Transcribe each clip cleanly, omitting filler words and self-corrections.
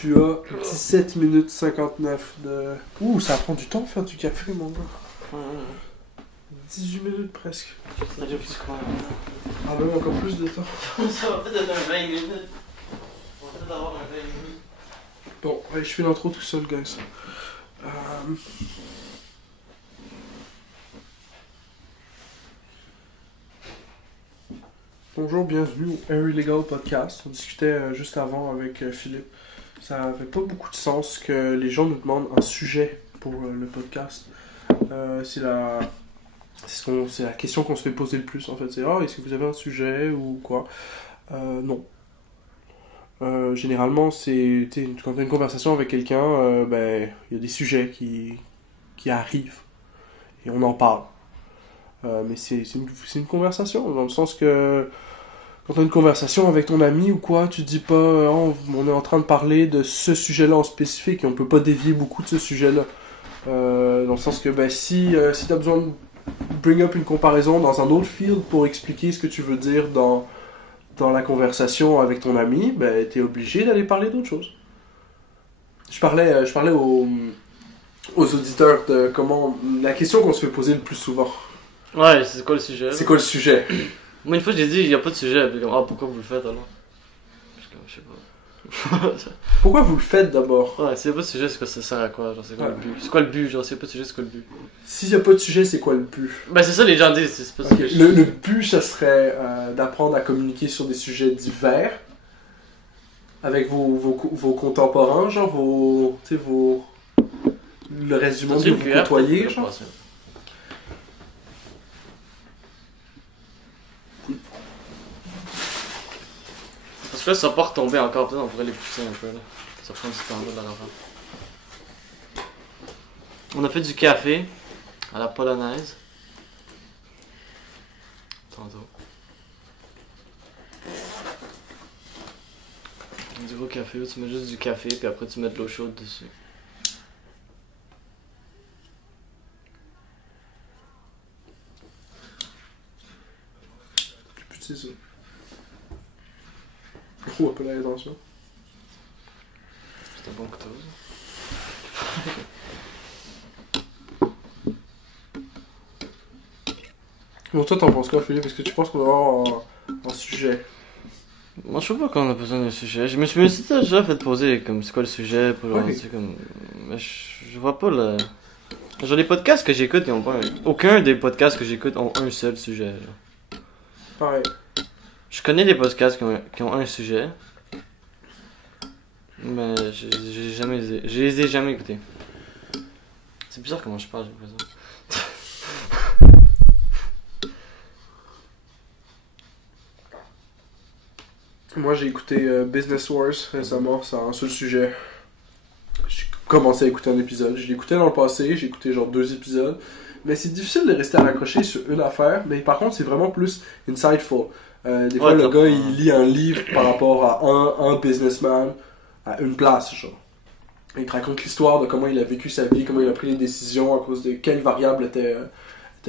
Tu as 17 minutes 59 de... Ouh, ça prend du temps de faire du café, mon gars. 18 minutes presque. Ça dure plus quoi? Ah, même encore plus de temps. Ça va peut-être être un 20 minutes. On va peut-être avoir un 20 minutes. Bon, allez, je fais l'intro tout seul, guys. Bonjour, bienvenue au Very Legal Podcast. On discutait juste avant avec Philippe. Ça n'avait pas beaucoup de sens que les gens nous demandent un sujet pour le podcast. C'est la question qu'on se fait poser le plus en fait. C'est est-ce que vous avez un sujet ou quoi? Non. Généralement, c'est quand tu as une conversation avec quelqu'un, il y a des sujets qui arrivent et on en parle. Mais c'est une conversation dans le sens que quand tu as une conversation avec ton ami ou quoi, tu te dis pas on est en train de parler de ce sujet-là en spécifique et on peut pas dévier beaucoup de ce sujet-là. Dans le sens que si tu as besoin de bring up une comparaison dans un autre field pour expliquer ce que tu veux dire dans la conversation avec ton ami, tu es obligé d'aller parler d'autre chose. Je parlais aux auditeurs de comment la question qu'on se fait poser le plus souvent. Ouais, c'est quoi le sujet? C'est quoi le sujet? Moi, une fois, j'ai dit, il n'y a pas de sujet. Puis, pourquoi vous le faites alors? Je sais pas. Pourquoi vous le faites d'abord? Ouais, s'il n'y a pas de sujet, c'est quoi, ça sert à quoi? Genre, c'est quoi le but? C'est quoi le but? Genre, s'il n'y a pas de sujet, c'est quoi le but? S'il n'y a pas de sujet, c'est quoi le but? Ben, c'est ça, les gens disent, c'est pas ce que je... Le but, ça serait d'apprendre à communiquer sur des sujets divers avec vos contemporains, genre le reste du monde que vous côtoyez, genre. Parce que là, ça va pas retomber encore, peut-être on pourrait les pousser un peu là. Ça prend du temps là dans l'enfant. On a fait du café à la polonaise. Tantôt. Du gros café où tu mets juste du café puis après tu mets de l'eau chaude dessus. Plus c'est ça. Ou appeler l'attention. C'est un bon couteau. Bon, toi, t'en penses quoi, Philippe? Est-ce que tu penses qu'on va avoir un sujet? Moi, je sais pas qu'on a besoin d'un sujet. Je me suis déjà fait poser comme c'est quoi le sujet pour comme. Mais je vois pas le. Genre, les podcasts que j'écoute, ils ont pas aucun des podcasts que j'écoute ont un seul sujet. Genre. Pareil. Je connais des podcasts qui ont un sujet. Mais je les ai jamais écoutés. C'est bizarre comment je parle, j'ai l'impression. Moi, j'ai écouté Business Wars récemment, c'est un seul sujet. J'ai commencé à écouter un épisode. Je l'ai écouté dans le passé, j'ai écouté genre 2 épisodes. Mais c'est difficile de rester accroché sur une affaire. Mais par contre, c'est vraiment plus insightful. Des fois, le gars, il lit un livre par rapport à un businessman à une place, genre. Il te raconte l'histoire de comment il a vécu sa vie, comment il a pris les décisions, à cause de quelles variables étaient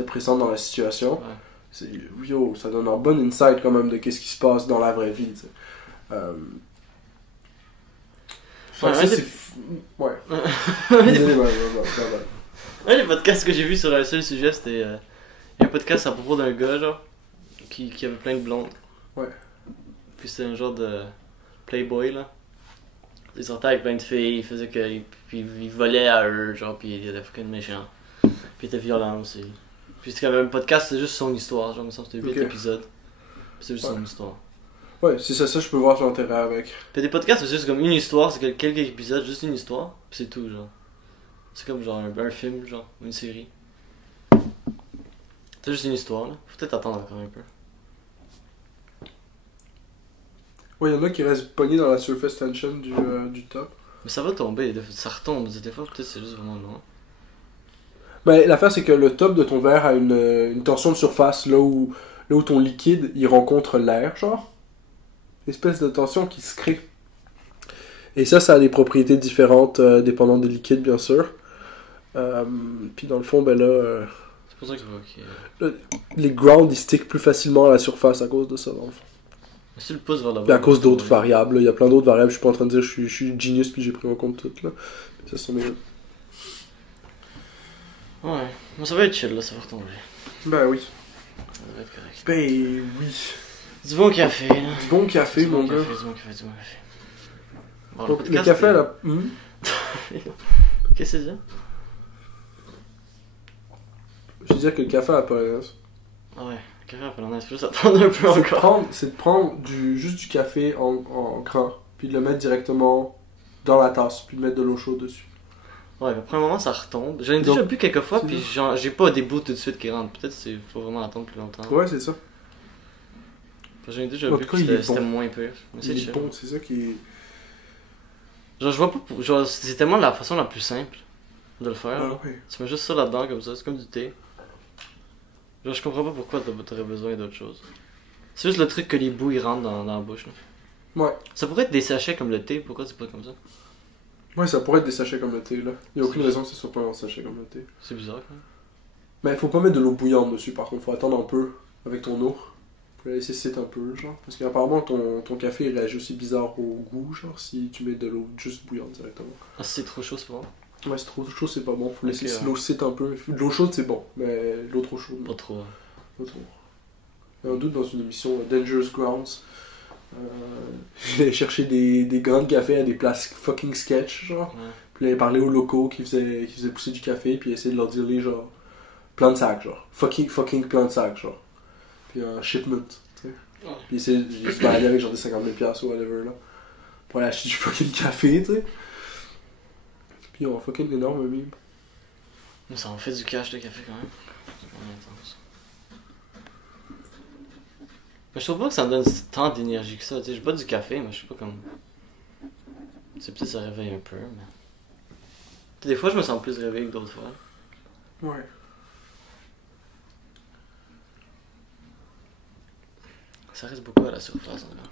présentes dans la situation. Ouais. Yo, ça donne un bon insight quand même de qu'est-ce qui se passe dans la vraie vie, tu sais. Ouais. Ouais, les podcasts que j'ai vus sur un seul sujet, c'était... Il y a un podcast à propos d'un gars, genre, qui avait plein de blondes. Ouais. Puis c'était un genre de playboy, là. Il sortait avec plein de filles, il faisait que... Puis il volait à eux, genre, puis il était fucking méchant. Puis il était violent aussi. Puis c'était un podcast, c'était juste son histoire, genre, c'était 8 épisodes. Puis c'est juste son histoire. Ouais, c'est ça, je peux voir ton intérêt avec. Puis des podcasts, c'est juste comme une histoire, c'est quelques épisodes, juste une histoire, puis c'est tout, genre. C'est comme genre un film, genre, ou une série. C'est juste une histoire, là. Faut peut-être attendre encore un peu. Ouais, y'en a qui restent pognés dans la surface tension du top. Mais ça va tomber, ça retombe, des fois, peut-être c'est juste vraiment long. Ben, l'affaire, c'est que le top de ton verre a une tension de surface, là où ton liquide, il rencontre l'air, genre. Une espèce de tension qui se crée. Et ça a des propriétés différentes, dépendant des liquides, bien sûr. Puis dans le fond, ben là... c'est pour ça que je vois les grounds, ils stickent plus facilement à la surface à cause de ça, dans le fond. Si le pouce vers le Puis bas. à cause d'autres variables, là. Il y a plein d'autres variables, je suis pas en train de dire je suis genius puis j'ai pris en compte toutes, là. Ça sont mes... Ouais, mais ça va être chill là, ça va retomber. Ben oui. Ça va être correct. Ben oui. Du bon café, là. Du bon café, mon gars. Du bon café. Bon, Donc, le podcast, café, là... Qu'est-ce que c'est ça? Je disais que le café à Polonaise, Ah ouais, le café à Polonaise, faut juste attendre un peu encore. c'est de prendre juste du café en grand, puis de le mettre directement dans la tasse, puis de mettre de l'eau chaude dessus. Ouais, après un moment ça retombe. J'en ai Donc, déjà bu quelques fois, c'est puis j'ai pas des bouts tout de suite qui rentrent. Peut-être qu'il faut vraiment attendre plus longtemps. Ouais, c'est ça. J'en ai déjà En bu, tout cas, puis il est c'était bon. moins pire. Mais c'est Il est chill. bon, c'est ça qui est... Genre, je vois pas. Genre, c'est tellement la façon la plus simple de le faire. Ah ouais. Tu mets juste ça là-dedans, comme ça, c'est comme du thé. Genre, je comprends pas pourquoi t'aurais besoin d'autre chose. C'est juste le truc que les bouts ils rentrent dans la bouche. Là. Ouais. Ça pourrait être des sachets comme le thé, pourquoi c'est pas comme ça? Ouais, ça pourrait être des sachets comme le thé, là. Il y a aucune raison que ce soit pas un sachet comme le thé. C'est bizarre quand même. Mais faut pas mettre de l'eau bouillante dessus, par contre. Faut attendre un peu avec ton eau. Faut la laisser sécher un peu, genre. Parce qu'apparemment, ton café il réagit aussi bizarre au goût, genre, si tu mets de l'eau juste bouillante directement. Ah, si c'est trop chaud, c'est pas bon. Ouais, c'est trop chaud, c'est pas bon. Faut laisser Ok, ouais. l'eau sécher un peu. L'eau chaude, c'est bon. Mais l'eau trop chaude, Pas trop. pas trop. Il y a un doute dans une émission, Dangerous Grounds. Il allait chercher des grains de café à des places fucking sketch, genre. Ouais. Puis il allait parler aux locaux qui faisaient pousser du café, puis il essayait de leur dire, les genre, plein de sacs, genre. Fucking plein de sacs, genre. Puis un shipment, tu sais. Ouais. Puis il se baladait avec genre des 50 000 $ ou whatever, là. Pour aller acheter du fucking café, tu sais. Puis on fucking énorme meme. Mais ça en fait du cash le café quand même. C'est vraiment intense. Mais je trouve pas que ça me donne tant d'énergie que ça. Tu sais, je bois du café, mais je sais pas comme. Tu sais, peut-être ça réveille un peu, mais. Tu sais, des fois, je me sens plus réveillé que d'autres fois. Ouais. Ça reste beaucoup à la surface, en fait.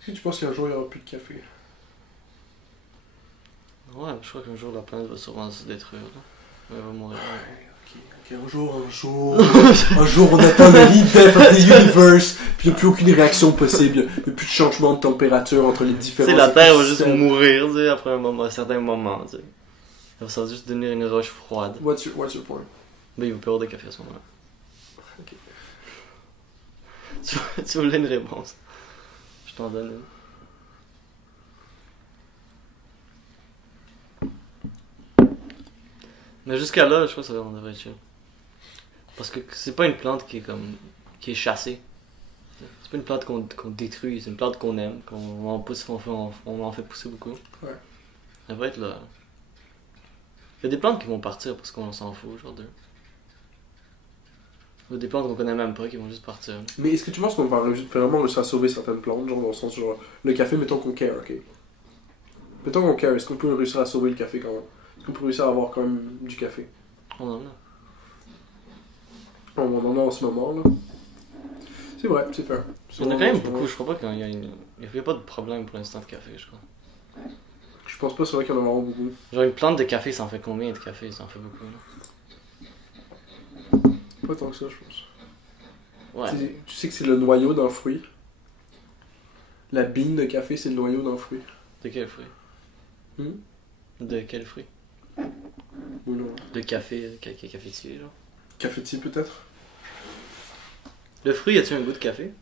Est-ce que tu penses qu'un jour il n'y aura plus de café? Ouais, je crois qu'un jour la planète va sûrement se détruire. Là. Elle va mourir. Ok, un jour, un jour on atteint le lead death of the universe, puis il n'y a plus aucune réaction possible, il n'y a plus de changement de température entre les Tu différents sais, la Terre va juste écosystèmes. mourir, tu sais, après un certain moment, tu sais. Elle va juste devenir une roche froide. What's your point? Mais il va plus avoir de café à ce moment-là. Ok. Tu voulais une réponse. Je t'en donne une. Mais jusqu'à là, je crois que ça devrait être chill. Parce que c'est pas une plante qui est comme. Qui est chassée. C'est pas une plante qu'on détruit, c'est une plante qu'on aime, qu'on en pousse, on en fait pousser beaucoup. Ouais. Elle va être là. Il y a des plantes qui vont partir parce qu'on s'en fout, genre d'eux. Il y a des plantes qu'on connaît même pas qui vont juste partir. Mais est-ce que tu penses qu'on va vraiment réussir à sauver certaines plantes, genre dans le sens genre, le café, mettons qu'on care, ok? Mettons qu'on care, est-ce qu'on peut réussir à sauver le café quand même? Est-ce qu'on peut réussir à avoir quand même du café? On en a. On en a en ce moment, là. C'est vrai, c'est fair. Il y en a quand même beaucoup, je crois pas qu'il y a il y a pas de problème pour l'instant de café, je crois. Je pense pas, c'est vrai qu'il y en a vraiment beaucoup. Genre une plante de café, ça en fait combien de café? Ça en fait beaucoup, là. Pas tant que ça, je pense. Ouais. Tu sais que c'est le noyau d'un fruit. La bean de café, c'est le noyau d'un fruit. De quel fruit? De quel fruit? Ou non? De café, cafétier, genre. Cafetier, peut-être? Le fruit, a-tu un goût de café?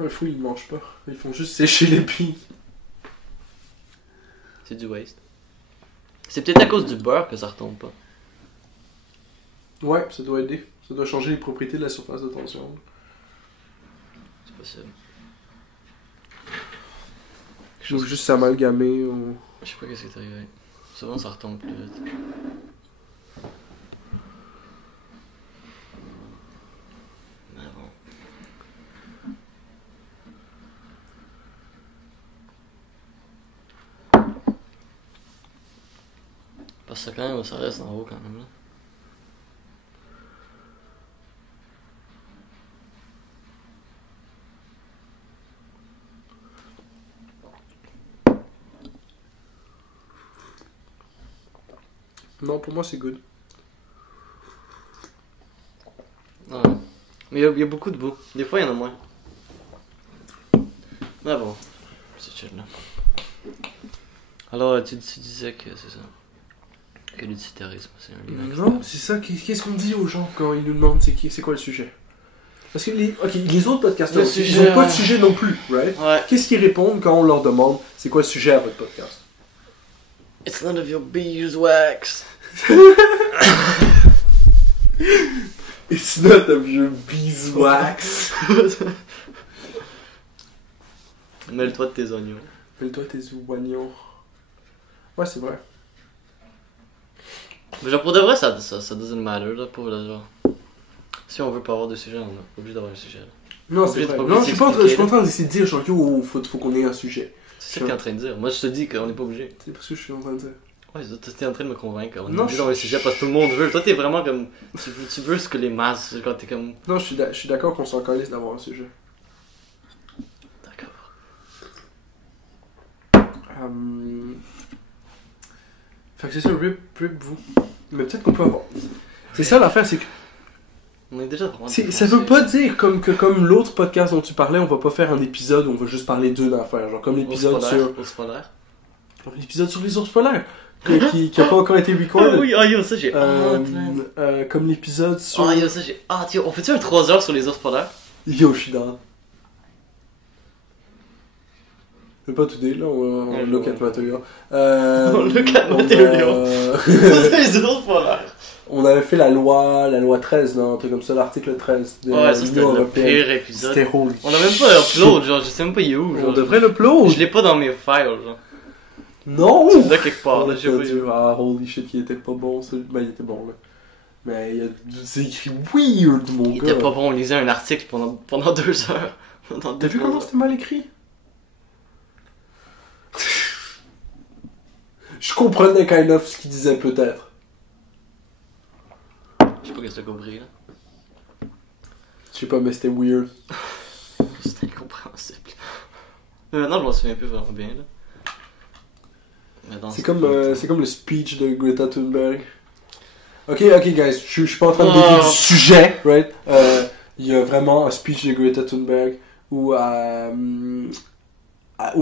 Un fruit, ils ne mangent pas. Ils font juste sécher les beans. C'est du waste. C'est peut-être à cause du beurre que ça retombe pas. Ouais, ça doit aider. Ça doit changer les propriétés de la surface de tension. C'est possible. Je veux juste s'amalgamer ou... Je sais pas qu'est-ce qui est arrivé. Souvent ça retombe plus vite. Mais bon. Parce que ça, quand même, ça reste en haut quand même là. Non, pour moi, c'est good. Ouais. Mais il y a beaucoup de beaux. Des fois, il y en a moins. Ah bon, c'est chill là. Alors, tu disais que c'est ça. Que l'utilitarisme, c'est un lien. Non, c'est ça. Qu'est-ce qu'on dit aux gens quand ils nous demandent c'est quoi le sujet? Parce que les autres podcasteurs, ils n'ont pas de sujet non plus, right? Ouais. Qu'est-ce qu'ils répondent quand on leur demande c'est quoi le sujet à votre podcast? It's none of your beeswax. It's not of your beeswax. Mêle-toi de tes oignons. Mêle-toi tes oignons. Ouais, c'est vrai. Mais genre pour de vrai, ça doesn't matter là, pour le genre. Si on veut pas avoir de sujet, on est obligé d'avoir un sujet là. Non, c'est vrai. Non, je suis pas en train d'essayer de dire genre yo, faut qu'on ait un sujet. C'est ça que t'es en train de dire. Moi je te dis qu'on est pas obligé. C'est parce que je suis en train de dire. Ouais, t'es en train de me convaincre. On est Non, obligé d'avoir un sujet parce que tout le monde veut. Toi t'es vraiment comme. Tu veux ce que les masses. Quand t'es comme. Non, je suis d'accord qu'on s'en calisse d'avoir un sujet. D'accord. Fait que c'est ça, rip vous. Mais peut-être qu'on peut avoir. C'est ça l'affaire, c'est que. On est déjà vraiment. Ça veut pas dire comme l'autre podcast dont tu parlais, on va pas faire un épisode où on va juste parler d'une affaire. Genre comme l'épisode sur. Ours polaire. L'épisode sur les ours polaires. Qui a pas encore été record. Ah oui, yo, ça j'ai hâte. Comme l'épisode sur. Ah yo, ça j'ai hâte. Yo, on fait-tu un 3 heures sur les ours polaires? Yo, je suis dans. C'est pas today, là, on look at material. On look at material. C'est les ours polaires. On avait fait la loi 13, là, un truc comme ça, l'article 13. Ouais, ça c'était le pire épisode. C'était holy. On a même pas upload, genre, je sais même pas il est où. Genre, on devrait l'upload. Je l'ai pas dans mes files, genre. Non! C'est là quelque part, là, j'ai pas eu. Ah, holy shit, il était pas bon, ça. Ben, il était bon, là. Mais c'est écrit weird, mon gars. Il était pas bon, on lisait un article pendant 2 heures. T'as vu comment c'était mal écrit? Je comprenais kind of ce qu'il disait, peut-être. Je sais pas qu'est-ce que t'as compris, là. Je sais pas, mais c'était weird. C'était incompréhensible. Mais maintenant, je m'en souviens plus vraiment bien, là. C'est comme le speech de Greta Thunberg. Ok, guys, je suis pas en train de dévier du sujet, right? Il y a vraiment un speech de Greta Thunberg où au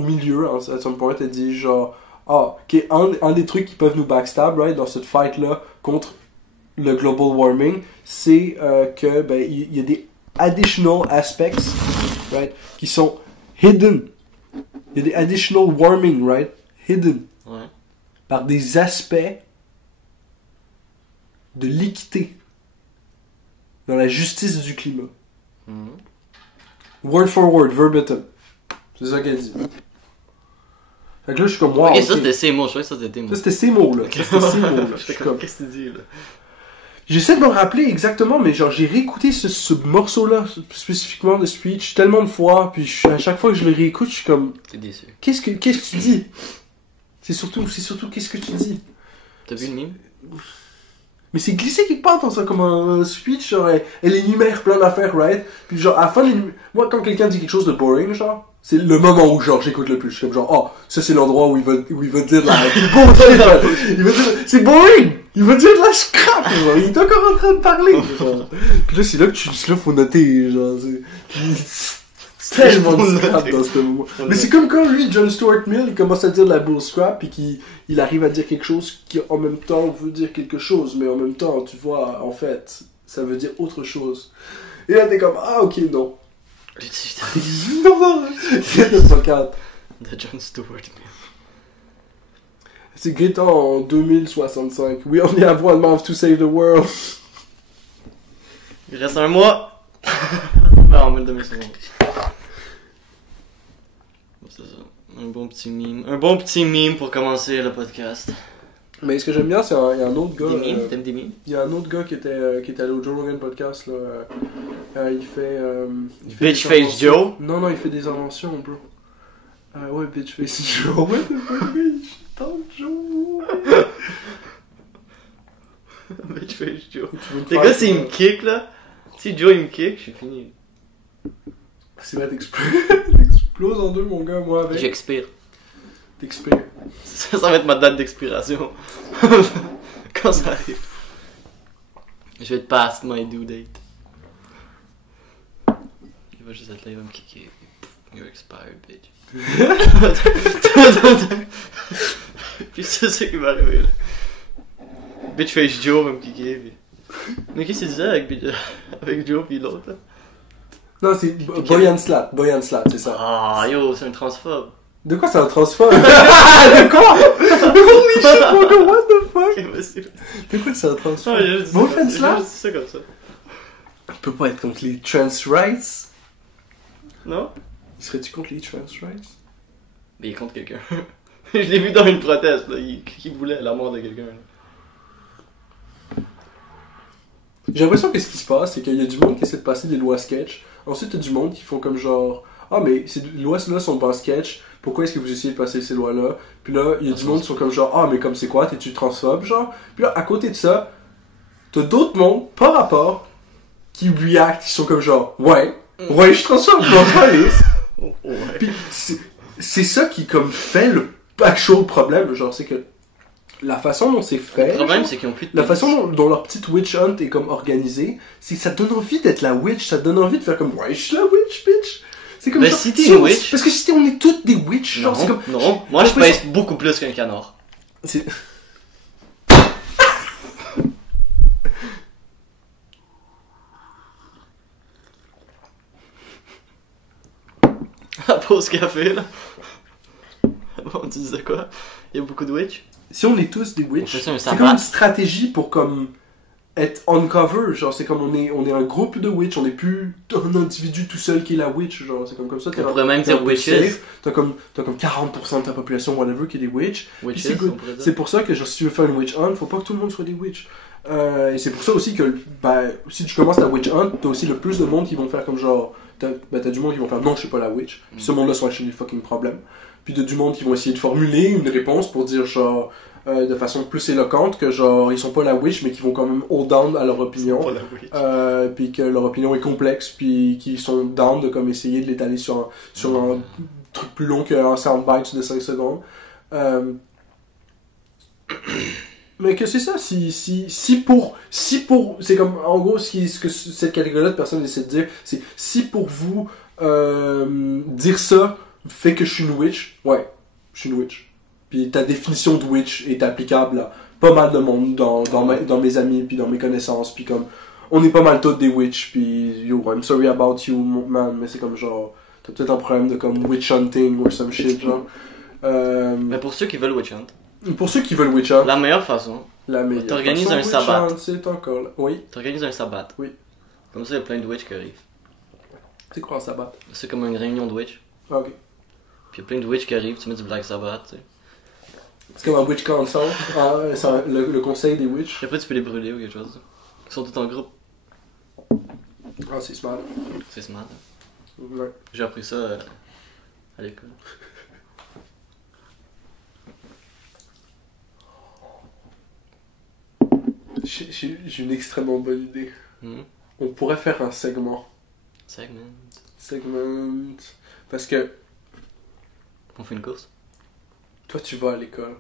milieu, à some point, elle dit genre, ok, un des trucs qui peuvent nous backstab, right, dans cette fight-là contre le global warming, c'est que ben il y a des additional aspects, right, qui sont hidden. Il y a des additional warming, right, hidden. Ouais. Par des aspects de l'équité dans la justice du climat. Word for word, verbatim. C'est ça qu'elle dit. Fait que là, je suis comme moi. Ok, ça c'était ces mots, je crois que ça c'était tes mots. Ça c'était ces mots, là. C'était ces mots, là. J'étais comme, qu'est-ce que tu dis, là? J'essaie de me rappeler exactement, mais genre, j'ai réécouté ce morceau-là, spécifiquement de speech, tellement de fois, puis à chaque fois que je le réécoute, je suis comme. T'es déçu. Qu'est-ce que tu dis? C'est surtout qu'est-ce que tu dis? T'as vu le mime? Mais c'est glissé quelque part dans ça, comme un speech, genre, elle énumère plein d'affaires, right? Puis genre, à la fin, moi, quand quelqu'un dit quelque chose de boring, genre, c'est le moment où, genre, j'écoute le plus. Je suis comme genre, ça c'est l'endroit où il va dire la il va dire, c'est boring! Il va dire de la scrap, genre, il est encore en train de parler, genre. Puis là, c'est là que là, faut noter, genre, c'est tellement de scrap dans ce moment. Mais c'est comme quand lui, John Stuart Mill, il commence à dire de la bull scrap, puis qu'il arrive à dire quelque chose qui, en même temps, veut dire quelque chose, mais en même temps, tu vois, en fait, ça veut dire autre chose. Et là, t'es comme, ah, ok, non. Non, c'est pas cadre. De John Stuart Mill. C'est Greta en 2065. We only have 1 month to save the world. Il reste 1 mois. Non, mais 2060. C'est ça. Un bon petit meme. Un bon petit meme pour commencer le podcast. Mais ce que j'aime bien, c'est il y a un autre gars. Des memes? T'aimes des memes? Il y a un autre gars qui était allé au Joe Rogan podcast là. Il fait Bitch Face Joe? Non, il fait des inventions, bro. Ouais, Bitch Face Joe. What the fuck, bitch? Tant Joe. Bitch Face Joe. Les gars, s'il me kick là, si Joe il me kick, je suis fini. C'est vrai, t'exploses en deux, mon gars, moi avec. J'expire. T'expires. Ça va être ma date d'expiration. Quand ça arrive. Je vais être past my due date. Il va juste être là, il va me kicker. You're expired, bitch. Puis c'est ça qui va arriver là. Bitch face Joe va me kicker. Puis... Mais qu'est-ce que tu disais avec Joe pis l'autre là? Non, c'est Boyan Slat, c'est ça. Ah yo, c'est un transphobe. De quoi c'est un transphobe? De quoi? Holy shit, Mogo, what the fuck? De quoi c'est un transphobe? Boyan Slat? C'est ça comme ça. Il peut pas être contre les trans rights. Non? Serais-tu contre les trans rights? Mais il est contre quelqu'un. Je l'ai vu dans une proteste, là. Il voulait la mort de quelqu'un. J'ai l'impression que ce qui se passe, c'est qu'il y a du monde qui essaie de passer des lois sketch. Ensuite, il y a du monde qui font comme genre... Ah, mais ces lois-là sont pas sketch. Pourquoi est-ce que vous essayez de passer ces lois-là? Puis là, il y a du monde qui sont comme genre... Ah, mais comme c'est quoi? T'es-tu transphobe, genre? Puis là, à côté de ça, t'as d'autres mondes, par rapport, qui react, qui sont comme genre... Ouais, je suis transphobe, je m'en calisse. Ouais. Puis c'est ça qui comme fait le actual problème, genre c'est que la façon dont c'est fait, Le problème, c'est qu'ils ont plus de la police. façon dont leur petite witch hunt est comme organisée, c'est que ça te donne envie d'être la witch, ça te donne envie de faire comme ouais je suis la witch bitch. C'est comme Mais genre, si t'es une on- witch- parce que si on est toutes des witch, genre c'est comme Non, moi je pèse beaucoup plus qu'un canard. c'est À pause café, là. Bon, tu disais quoi? Il y a beaucoup de witch? si on est tous des On witch, fait ça un c'est sabbat. comme une stratégie pour comme être uncover, genre c'est comme on est un groupe de witch, on n'est plus un individu tout seul qui est la witch, genre c'est comme ça. On pourrait même dire witches. T'as comme 40% de ta population whatever qui est des witch. Witches, c'est good. on pourrait dire. C'est pour ça que genre, si tu veux faire une witch hunt, faut pas que tout le monde soit des witch. Et c'est pour ça aussi que si tu commences ta witch hunt, t'as aussi le plus de monde qui vont faire comme genre t'as du monde qui vont faire non je suis pas la witch. Puis ce monde là sont actually fucking problème. Puis du monde qui vont essayer de formuler une réponse pour dire genre de façon plus éloquente que genre ils sont pas la witch mais qui vont quand même hold down à leur opinion. Pas la witch. Puis que leur opinion est complexe puis qu'ils sont down de comme essayer de l'étaler sur un truc plus long qu'un soundbite de 5 secondes. Mais que c'est ça, si pour c'est comme en gros ce que cette catégorie-là de personnes essaie de dire, c'est si pour vous dire ça fait que je suis une witch, ouais, je suis une witch. Puis ta définition de witch est applicable à pas mal de monde dans mes amis puis dans mes connaissances puis comme on est pas mal tous des witch puis yo I'm sorry about you man mais c'est comme genre t'as peut-être un problème de comme witch hunting or some shit genre. Mais pour ceux qui veulent witch hunt, Pour ceux qui veulent witch hunt, la meilleure façon, la meilleure t'organises façon un witch sabbat. hunt, c'est encore là. Oui. t'organises un sabbat. Oui. Comme ça, il y a plein de witch qui arrivent. C'est quoi un sabbat? C'est comme une réunion de witch. Ah, ok. Puis il y a plein de witch qui arrivent, tu mets du Black Sabbath, tu sais. C'est comme un witch council. C'est le conseil des witch. Puis après, tu peux les brûler ou quelque chose. Ils sont tous en groupe. Ah, c'est smart. C'est smart. Ouais. J'ai appris ça à l'école. J'ai une extrêmement bonne idée. On pourrait faire un segment. Segment. Parce que On fait une course? toi, tu vas à l'école.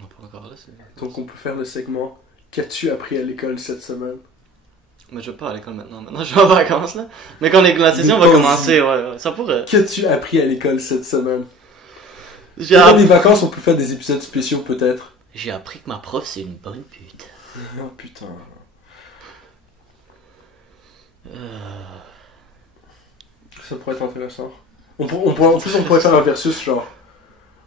Non, pas encore là, c'est... Donc, on peut faire le segment Qu'as-tu appris à l'école cette semaine? Mais je vais pas à l'école maintenant. Maintenant, je suis en vacances, là. Mais quand la session va commencer, ouais. Ça pourrait. Qu'as-tu appris à l'école cette semaine? J'ai Pendant les vacances, on peut faire des épisodes spéciaux peut-être. J'ai appris que ma prof, c'est une bonne pute. Oh putain. Ça pourrait être intéressant. En plus, on pourrait faire un versus genre.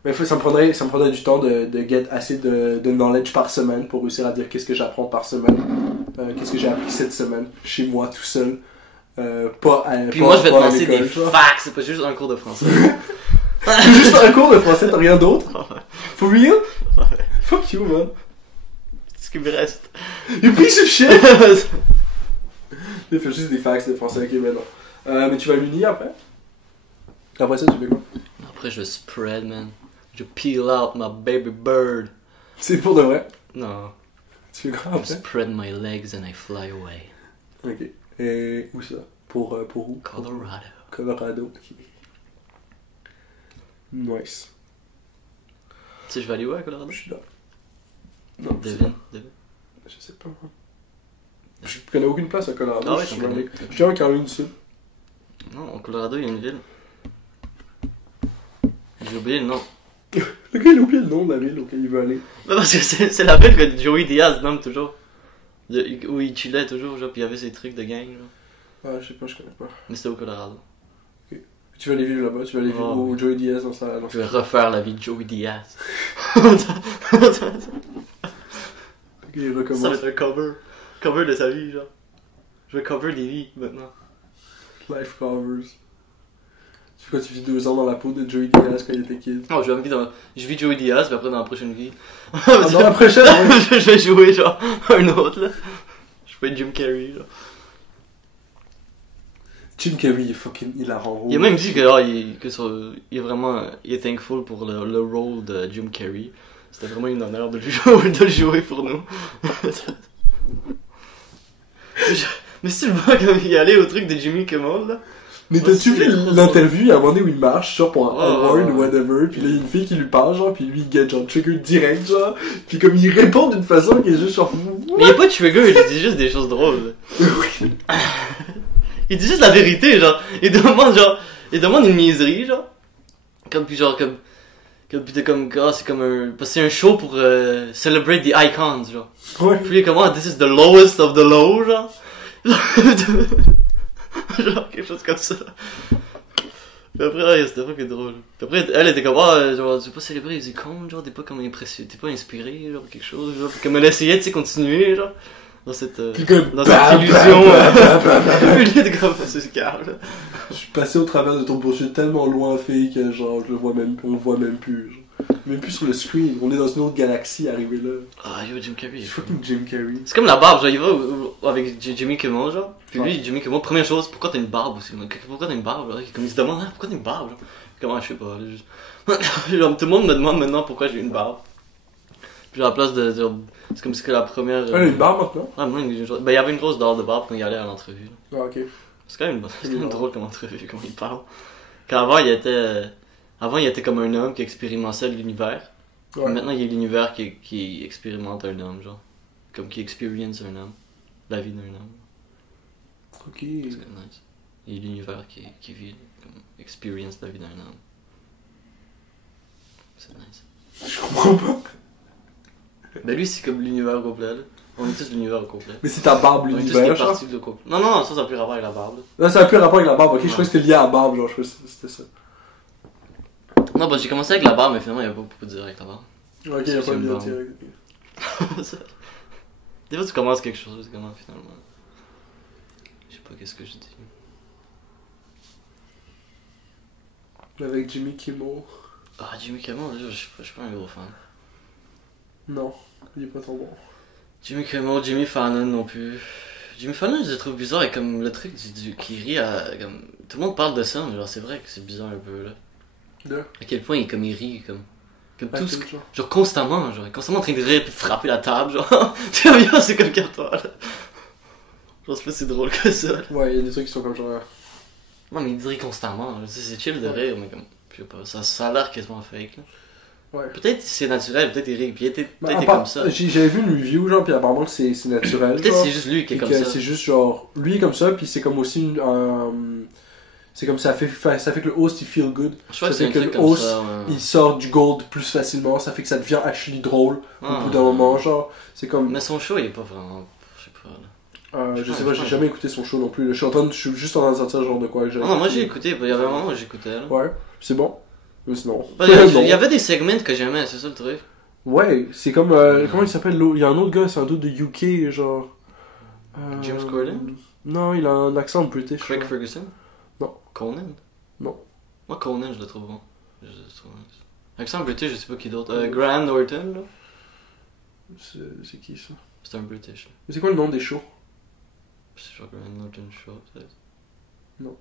Mais ça me prendrait du temps de get assez de knowledge par semaine pour réussir à dire qu'est-ce que j'apprends par semaine. Qu'est-ce que j'ai appris cette semaine, chez moi, tout seul. Pas à Puis moi, je vais te pas à lancer l'école, des tu vois. facts, c'est pas juste un cours de français. C'est juste un cours de français, t'as rien d'autre? For real? Ouais. Fuck you, man. C'est ce qui me reste. You piece of shit! Il fait juste des facts de français, ok, mais non. Mais tu vas à l'uni après? Après ça, tu fais quoi? Après, je spread, man. Je peel out my baby bird. C'est pour de vrai? Non. Tu fais quoi I après? spread my legs and I fly away. Ok. Et où ça? Pour où? Colorado. Colorado. Ok. Nice. Tu sais, je vais aller où à Colorado? Je suis là. Non, Devine. je sais pas. Je connais aucune place à Colorado. Ah ouais, je suis t'en connais. allé. Je suis allé en Caroline du Sud. Non, au Colorado, il y a une ville. J'ai oublié le nom. Le gars, il a oublié le nom de la ville auquel il veut aller. Non, parce que c'est la ville que Joey Diaz nomme toujours. Où il chillait toujours, genre, pis il y avait ses trucs de gang, genre. Ah, je sais pas, je connais pas. Mais c'était au Colorado. Tu vas aller vivre là-bas, tu vas aller vivre Oh, au oui. Joey Diaz dans sa. Je vais refaire la vie de Joey Diaz. Il Ça va recommence. être un cover. Cover de sa vie, genre. Je vais cover des vies maintenant. Life covers. Tu fais quoi, tu vis 2 ans dans la peau de Joey Diaz quand il était kid? Non, je vis Joey Diaz, puis après dans la prochaine vie. Ah, dans la prochaine, ouais. Je vais jouer genre un autre là. Je vais être Jim Carrey genre. Jim Carrey, il est fucking hilarant. Il a même dit que, ah, il est vraiment il est thankful pour le rôle de Jim Carrey. C'était vraiment une honneur de le jouer pour nous. Mais si tu le vois quand il allait au truc de Jimmy Kimmel là. Mais t'as-tu vu l'interview à un moment donné où il marche, genre pour un Ouais, award ouais, ou whatever, pis là il y a une fille qui lui parle, genre, pis lui il get genre trigger direct, genre, pis comme il répond d'une façon qui est juste genre. Mais il est pas trigger, il dit juste des choses drôles. Il dit juste la vérité, genre. Il demande une niaiserie, genre. Comme puis genre puis t'es comme ah c'est comme un parce que c'est un show pour celebrate the icons, genre. Ouais. Puis il est comme ah this is the lowest of the low, genre. Genre quelque chose comme ça. Puis après ouais, c'était pas que drôle. Puis après elle était comme ah genre tu veux pas célébrer les icônes, genre t'es pas comme impressionné, t'es pas inspiré, genre quelque chose, genre. Puis comme elle essayait de continuer, genre. Dans cette Bah, illusion. Puis il était comme c'est calme. Je suis passé au travers de ton bullshit tellement loin, fille, que genre, je le vois même, on le voit même plus, genre. Même plus sur le screen, on est dans une autre galaxie arrivé là. Ah yo Jim Carrey. Fucking Jim Carrey. C'est comme la barbe, genre il va avec Jimmy Kimmel, genre. Puis lui, Ouais. Jimmy Kimmel, première chose, pourquoi t'as une barbe aussi? Pourquoi t'as une barbe, genre? Comme il se demande, ah, pourquoi t'as une barbe, genre? Comment je sais pas, là, juste... genre, tout le monde me demande maintenant pourquoi j'ai une barbe. Puis à la place de dire, c'est comme si c'était la première. Ah, il a une barbe maintenant? Ah, moi, ben il y avait une grosse dent de barbe quand il allait à l'entrevue. Là. Ah, ok. C'est quand même drôle comme entrevue, comment il parle. Quand avant il était comme un homme qui expérimentait l'univers. Ouais. Maintenant il y a l'univers qui expérimente un homme, genre. Comme qui experience un homme. La vie d'un homme. Ok. C'est nice. Il y a l'univers qui vit, comme experience la vie d'un homme. C'est nice. Je comprends pas. Ben lui c'est comme l'univers au complet, là. On est tous l'univers au complet. Mais c'est ta barbe, On est tous l'univers, des genre? parties de couple. Non, ça n'a plus rapport avec la barbe. Là. Là, ça a plus rapport avec la barbe, ok? Je Ouais. crois que c'était lié à la barbe, genre, je crois que c'était ça. Non, bah j'ai commencé avec la barbe, mais finalement il n'y a pas beaucoup de dire avec la barbe. Ok, Ça, y'a c'est pas de une lien barbe. direct. Des fois tu commences quelque chose, c'est comment finalement. Je sais pas qu'est-ce que je dis. Avec Jimmy Kimmel. Ah, Jimmy Kimmel, je suis pas un gros fan. Non, il est pas trop bon. Jimmy Kimmel, Jimmy Fallon non plus. Jimmy Fallon, je le trouve bizarre, et comme le truc qui rit à. Comme, tout le monde parle de ça, mais genre c'est vrai que c'est bizarre un peu là. Là. À quel point il rit, comme tout ce. Genre. Genre constamment, genre, il est constamment en train de rire puis de frapper la table, genre. Tu vois bien, c'est comme toi là. Genre, c'est pas si drôle que ça. Ouais, y'a des trucs qui sont comme genre. Non, mais il rit constamment, là. C'est chill de rire, mais comme. Je sais pas, ça a l'air quasiment fake là. Ouais. Peut-être c'est naturel, peut-être il rit, puis peut-être Mais il à est part- comme ça. J'avais vu une review, genre, pis apparemment que c'est naturel. Peut-être genre, c'est juste lui qui est pis comme que ça. c'est juste genre. Lui est comme ça, pis c'est comme aussi une. C'est comme ça fait que le host il feel good. Je crois que ça c'est fait un que truc le comme host ça, ouais. il sort du gold plus facilement, ça fait que ça devient actually drôle Ah. au bout d'un moment, genre. C'est comme. Mais son show, il est pas vraiment. Je sais pas. Là. Je sais pas, j'ai jamais écouté son show non plus. Là. Je suis juste en train de sortir genre de quoi que j'ai. Non, moi j'ai écouté, il y avait un moment où j'écoutais. Là. Ouais, c'est bon. Mais sinon. Bah, Non. il y avait des segments que j'aimais, c'est ça le truc. Ouais, c'est comme. Comment il s'appelle l'autre? Il y a un autre gars, c'est un doute de UK, genre. James Corden? Non, il a un accent british. Craig genre. Ferguson? Non. Conan? Non. Moi, Conan, je le trouve bon. Je le trouve nice. Accent british, je sais pas qui d'autre. Graham Norton, là. C'est qui ça? C'est un british. Là. Mais c'est quoi le nom des shows? C'est genre Graham Norton Show, peut-être. Non.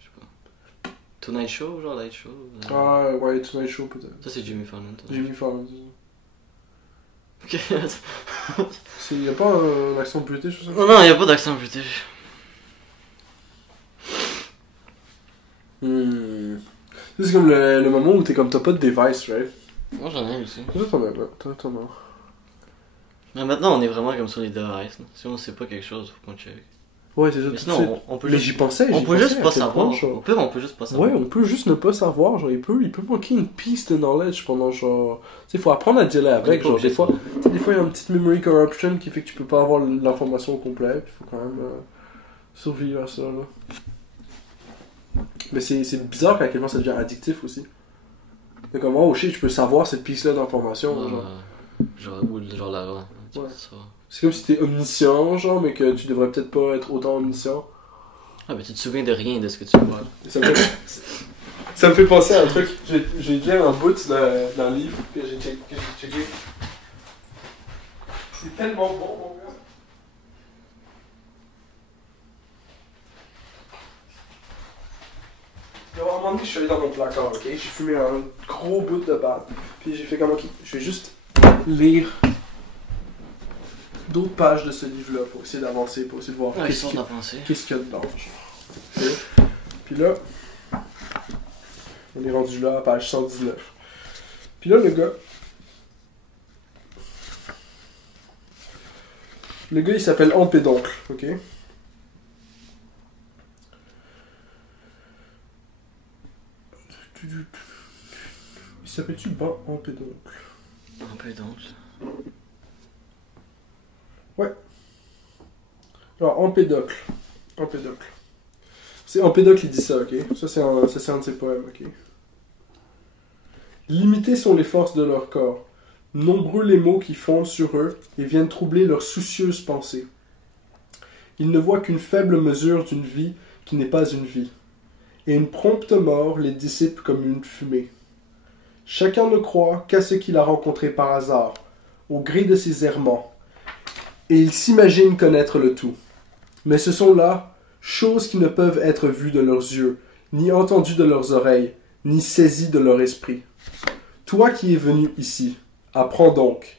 Je sais pas. Tonight Show, genre Light Show. Ah, ouais, Tonight Show peut-être. Ça, c'est Jimmy Fallon. Jimmy Fallon, c'est ça. Ok. Y a pas un accent british ou ça? Non, il y a pas d'accent british. C'est comme le moment où t'es comme t'as pas de device, right? Moi, j'en ai un aussi. Toi t'en as là, toi t'en as. Mais maintenant, on est vraiment comme sur les devices. Là. Si on sait pas quelque chose, faut qu'on check. Ouais, c'est ça. Mais tout de suite. sinon, on peut Mais juste... j'y pensais. On j'y peut juste pensais pas à quel savoir. point, genre. Au pire, on peut juste pas savoir. Ouais, on peut juste ne pas savoir. Genre, il peut manquer une piste de knowledge pendant genre. Tu sais, faut apprendre à dealer avec. Genre, des fois, il y a une petite memory corruption qui fait que tu peux pas avoir l'information au complet. Il faut quand même survivre à ça, là. Mais c'est bizarre à quel point ça devient addictif aussi. C'est comme, oh shit, je peux savoir cette piste-là d'information. Genre la... Ouais. C'est comme si t'es omniscient, genre, mais que tu devrais peut-être pas être autant omniscient. Ah, mais tu te souviens de rien de ce que tu vois. Ça me fait penser à un truc. J'ai déjà un bout d'un livre que j'ai checké. C'est tellement bon, mon gars. Alors, à un moment donné, je suis allé dans mon placard, ok? J'ai fumé un gros bout de batte. Puis j'ai fait comme, ok, je vais juste lire d'autres pages de ce livre-là pour essayer d'avancer, pour essayer de voir qu'est-ce qu'il y a dedans. Okay. Puis là, on est rendu là à page 119. Puis là, le gars, il s'appelle Empédoncle, ok? Il s'appelle-tu Empédoncle? Empédoncle? Ouais. Alors, Empédocle. C'est Empédocle qui dit ça, ok? Ça, c'est un de ses poèmes, ok? Limitées sont les forces de leur corps. Nombreux les maux qui fondent sur eux et viennent troubler leurs soucieuses pensées. Ils ne voient qu'une faible mesure d'une vie qui n'est pas une vie. Et une prompte mort les dissipe comme une fumée. Chacun ne croit qu'à ce qu'il a rencontré par hasard, au gré de ses errements. Et ils s'imaginent connaître le tout. Mais ce sont là choses qui ne peuvent être vues de leurs yeux, ni entendues de leurs oreilles, ni saisies de leur esprit. Toi qui es venu ici, apprends donc,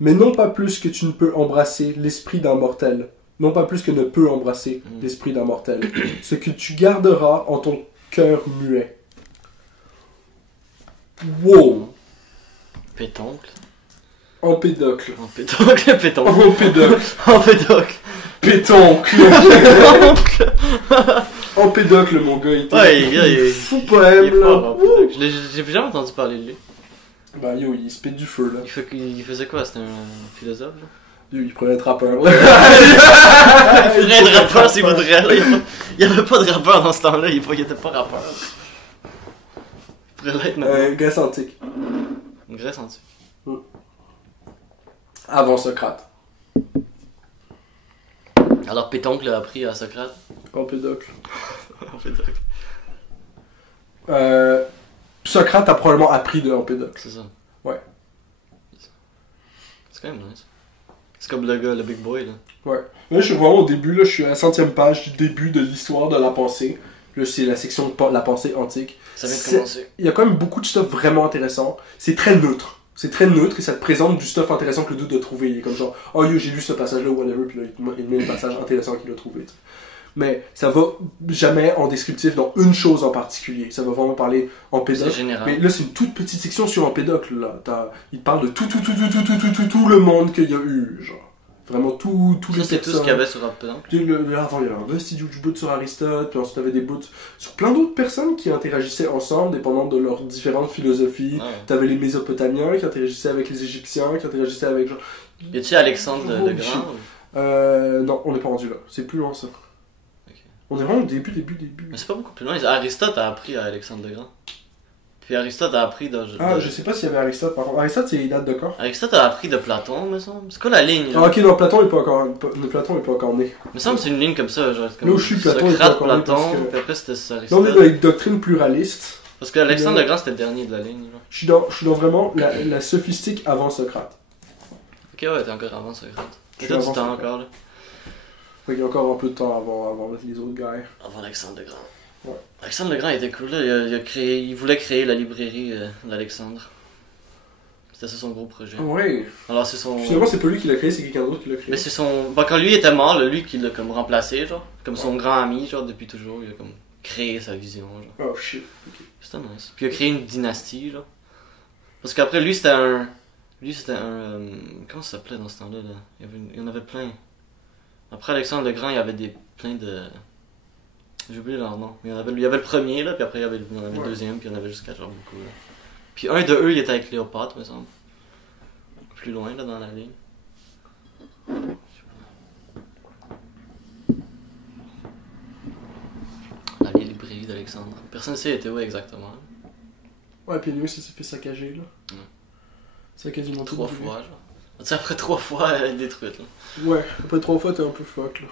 mais non pas plus que tu ne peux embrasser l'esprit d'un mortel, non pas plus que ne peut embrasser l'esprit d'un mortel, ce que tu garderas en ton cœur muet. Wow! Pétoncle? Empédocle. Pétoncle. Empédocle. Pétoncle. Empédocle, mon gars. Il est fou poème, il est là. fort, j'ai jamais entendu parler de lui. Bah yo, il se pète du feu, là. Il faisait quoi? C'était un philosophe, là? Yo, il prenait être rappeur. Il pourrait être rappeur s'il voudrait, là. Il y avait pas de rappeur dans ce temps-là, il était pas rappeur. Il pourrait l'être maintenant. Grèce antique. Grèce antique. Avant Socrate. Alors Pétoncle a appris à Socrate. Empédocle. Empédocle. Socrate a probablement appris de Empédocle. C'est ça. Ouais. C'est quand même nice. C'est comme le gars, le big boy, là. Ouais. Là, je suis vraiment au début, là, je suis à la 100e page du début de l'histoire de la pensée. Là, c'est la section de la pensée antique. Ça vient de commencer. Il y a quand même beaucoup de stuff vraiment intéressant. C'est très neutre. C'est très neutre et ça te présente du stuff intéressant que le dude a trouvé. Il est comme genre, oh yo, j'ai lu ce passage-là ou whatever, puis là, il met le passage intéressant qu'il a trouvé. T'sais. Mais ça va jamais en descriptif dans une chose en particulier. Ça va vraiment parler en pédocle. C'est général. Mais là, c'est une toute petite section sur Empédocle, là. Il parle de tout le monde qu'il y a eu, genre. Vraiment tout les c'est tout ce qu'il y avait sur Empédocle. Avant, il y avait un petit bout sur Aristote, puis ensuite, il y avait des bouts sur plein d'autres personnes qui interagissaient ensemble, dépendant de leurs différentes philosophies. Ouais. T'avais les Mésopotamiens qui interagissaient avec les Égyptiens, qui interagissaient avec genre... Y a-tu Alexandre le Grand? Non, on n'est pas rendu là. C'est plus loin, ça. Okay. On est vraiment au début. Mais c'est pas beaucoup plus loin. Aristote a appris à Alexandre le Grand. Puis Aristote a appris de... je sais pas s'il y avait Aristote, par contre. Aristote, c'est il date de quand? Aristote a appris de Platon, me semble. C'est quoi la ligne, là? Ah, ok, non, Platon est pas encore né. Me semble que c'est une ligne comme ça, genre comme... Là où je suis, Platon est pas Socrate, encore né, Platon, parce que... puis après c'était Aristote. Là, on est dans une doctrine pluraliste. Parce que Alexandre le Grand, c'était le dernier de la ligne, genre. Je suis dans vraiment la sophistique avant Socrate. Ok, ouais, t'es encore avant Socrate. Je T'as suis du avant temps Socrate. encore, là. Il y a encore un peu de temps avant les autres gars. Avant Alexandre le Grand. Ouais. Alexandre le Grand était cool, là. Il voulait créer la librairie d'Alexandre. C'était ça son gros projet. Ouais. Alors c'est son... Finalement, c'est pas lui qui l'a créé, c'est quelqu'un d'autre qui l'a créé. Mais c'est son... Bah, quand lui était mort, là, lui qui l'a comme remplacé, genre. Comme son grand ami, genre, depuis toujours. Il a comme créé sa vision, genre. Oh shit. Okay. C'était nice. Puis il a créé une dynastie, genre. Parce qu'après, lui, c'était un... Lui, c'était un. Comment ça s'appelait dans ce temps-là là? Il y en avait plein. Après Alexandre le Grand, il y avait plein de. J'ai oublié leur nom. Mais il y avait le premier, là, puis après il y avait le deuxième, puis il y en avait jusqu'à genre beaucoup. Là. Puis un de eux, il était avec Cléopâtre, me semble. Plus loin, là, dans la ligne. La vieille librairie d'Alexandre. Personne ne sait était où exactement. Ouais, puis lui, ça s'est fait saccager, là. Ouais. Ça a quasiment tout 3 brûlé. fois, genre. Tu sais, après 3 fois, elle est détruite, là. Ouais, après 3 fois, t'es un peu fuck, là.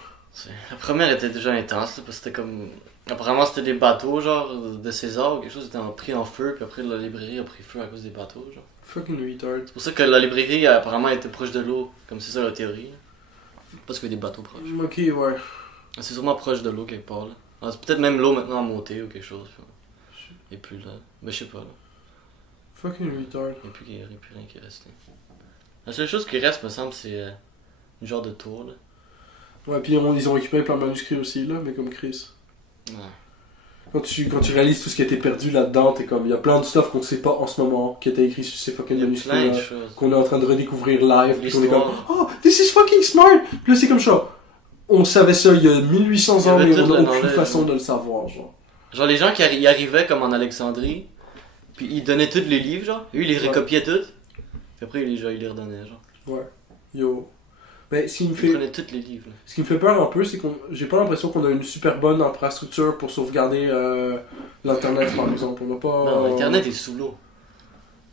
La première était déjà intense, là, parce que c'était comme. Apparemment, c'était des bateaux, genre, de César ou quelque chose, était pris en feu, puis après, la librairie a pris feu à cause des bateaux, genre. Fucking retard. C'est pour ça que la librairie, apparemment, était proche de l'eau, comme c'est ça la théorie. Parce qu'il y a des bateaux proches. Ok, ouais. C'est sûrement proche de l'eau quelque part, là. Alors, c'est peut-être même l'eau maintenant a monté ou quelque chose. Et puis là. Ben, je sais pas, là. Fucking retard. Il n'y a plus rien qui est resté. La seule chose qui reste, me semble, c'est une genre de tour, là. Ouais, puis ils ont récupéré plein de manuscrits aussi, là, mais comme Chris. Ouais. Quand tu réalises tout ce qui a été perdu là-dedans, t'es comme, il y a plein de stuff qu'on sait pas en ce moment, qui a été écrit sur ces fucking Il y a manuscrits plein de là, choses. qu'on est en train de redécouvrir live, puis on est comme, L'histoire. oh, this is fucking smart! Puis là, c'est comme ça. On savait ça il y a 1800 Il y ans, avait mais tout on a là-dedans, aucune là, façon là. de le savoir, genre. Genre, les gens qui y arrivaient comme en Alexandrie, puis ils donnaient tous les livres, genre. Eux, ils les recopiaient tous. Puis après, ils les redonnaient, genre. Ouais. Yo. Mais ce qui me Ils fait, prenaient tous les livres, là. ce qui me fait peur un peu, c'est qu'on, j'ai pas l'impression qu'on a une super bonne infrastructure pour sauvegarder l'internet, par exemple. On n'a pas. Non, Internet est sous l'eau.